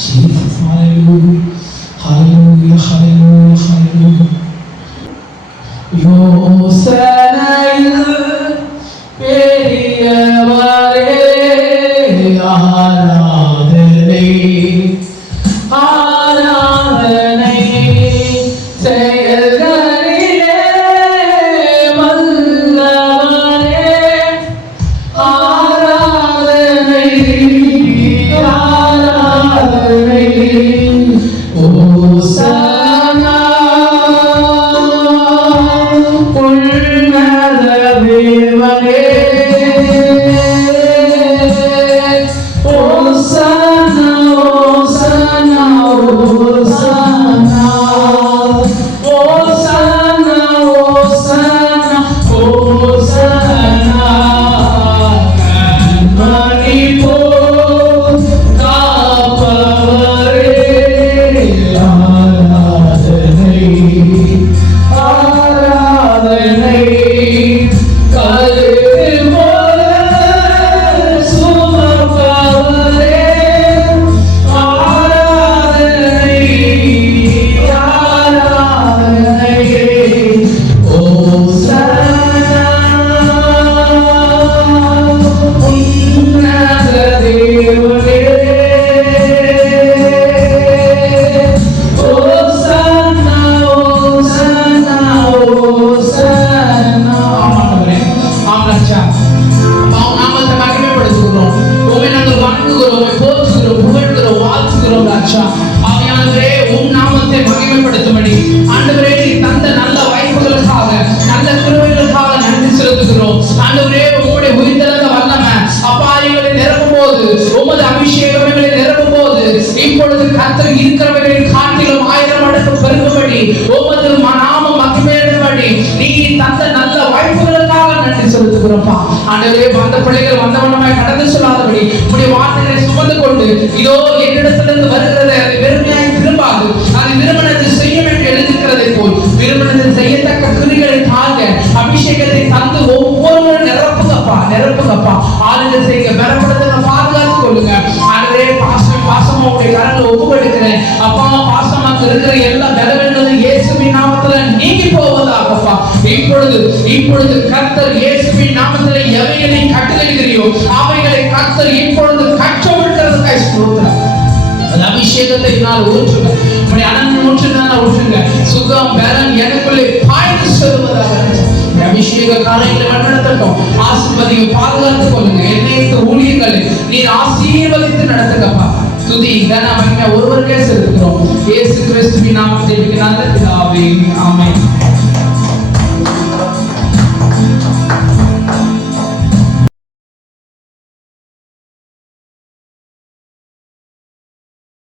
ஜீசஸ். ஹல்லேலூயா, ஹல்லேலூயா, ஹல்லேலூயா, ஹல்லேலூயா. யோசனையில் பெரியவரே ஆராதனை, ஆராதனை செயல்களிலே வல்லவரே, ஆராதனை ஆராதனை ஓசனா அந்த பிள்ளைகள் வந்தவனமாய் கடந்து சொல்லாதபடி உடைய வார்த்தைகளை சுமந்து கொண்டு இதோ என்னிடத்திலிருந்து வருகிறது, அது வெறுமையாய் திரும்பாது, அது விரும்பினது செய்யும் என்று எழுதியிருக்கிறதை போல் விரும்பினது செய்யத்தக்க கிரிகளை தாங்க அபிஷேகத்தை தந்து ஒவ்வொருவரும் நிரப்புங்கப்பா, நிரப்புங்கப்பா. ஆளுங்க செய்ய பலப்படுத்த பாதுகாத்துக் கொள்ளுங்க. ஆண்டவரே, பாசமா உடைய கரங்களை ஒப்பு கொடுக்கிறேன் அப்பா. பாசமாக இருக்கிற எல்லா பலவீனங்களும் இயேசுவின் நாமத்துல நீங்கி போவதாகப்பா. இப்பொழுது கர்த்தர் இயேசுவின் நாமத்திலே எவைகளை கட்டளையிடுகிறீரோ அவைகளை கர்த்தர் இப்பொழுது கற்றவிடுகிறதுக்காய் ஸ்தோத்திரம். அபிஷேகத்தை நான் ஊற்றுங்க, உடைய அனந்த ஊற்றுங்க, ஊற்றுங்க. சுகம் பலன் எனக்குள்ளே பாய்ந்து செல்வதாக அபிஷேக காலைகளை வழிநடத்தட்டும். ஆசீர்வதியை பாதுகாத்துக் கொள்ளுங்க. என்னைக்கு ஊழியர்களை நீர் ஆசீர்வதித்து நடத்துங்கப்பா. துதி கன மகிமை ஒருவருக்கே செலுத்துகிறோம். இயேசு கிறிஸ்துவின் நாமத்தில் நல்ல பிதாவே, ஆமென்.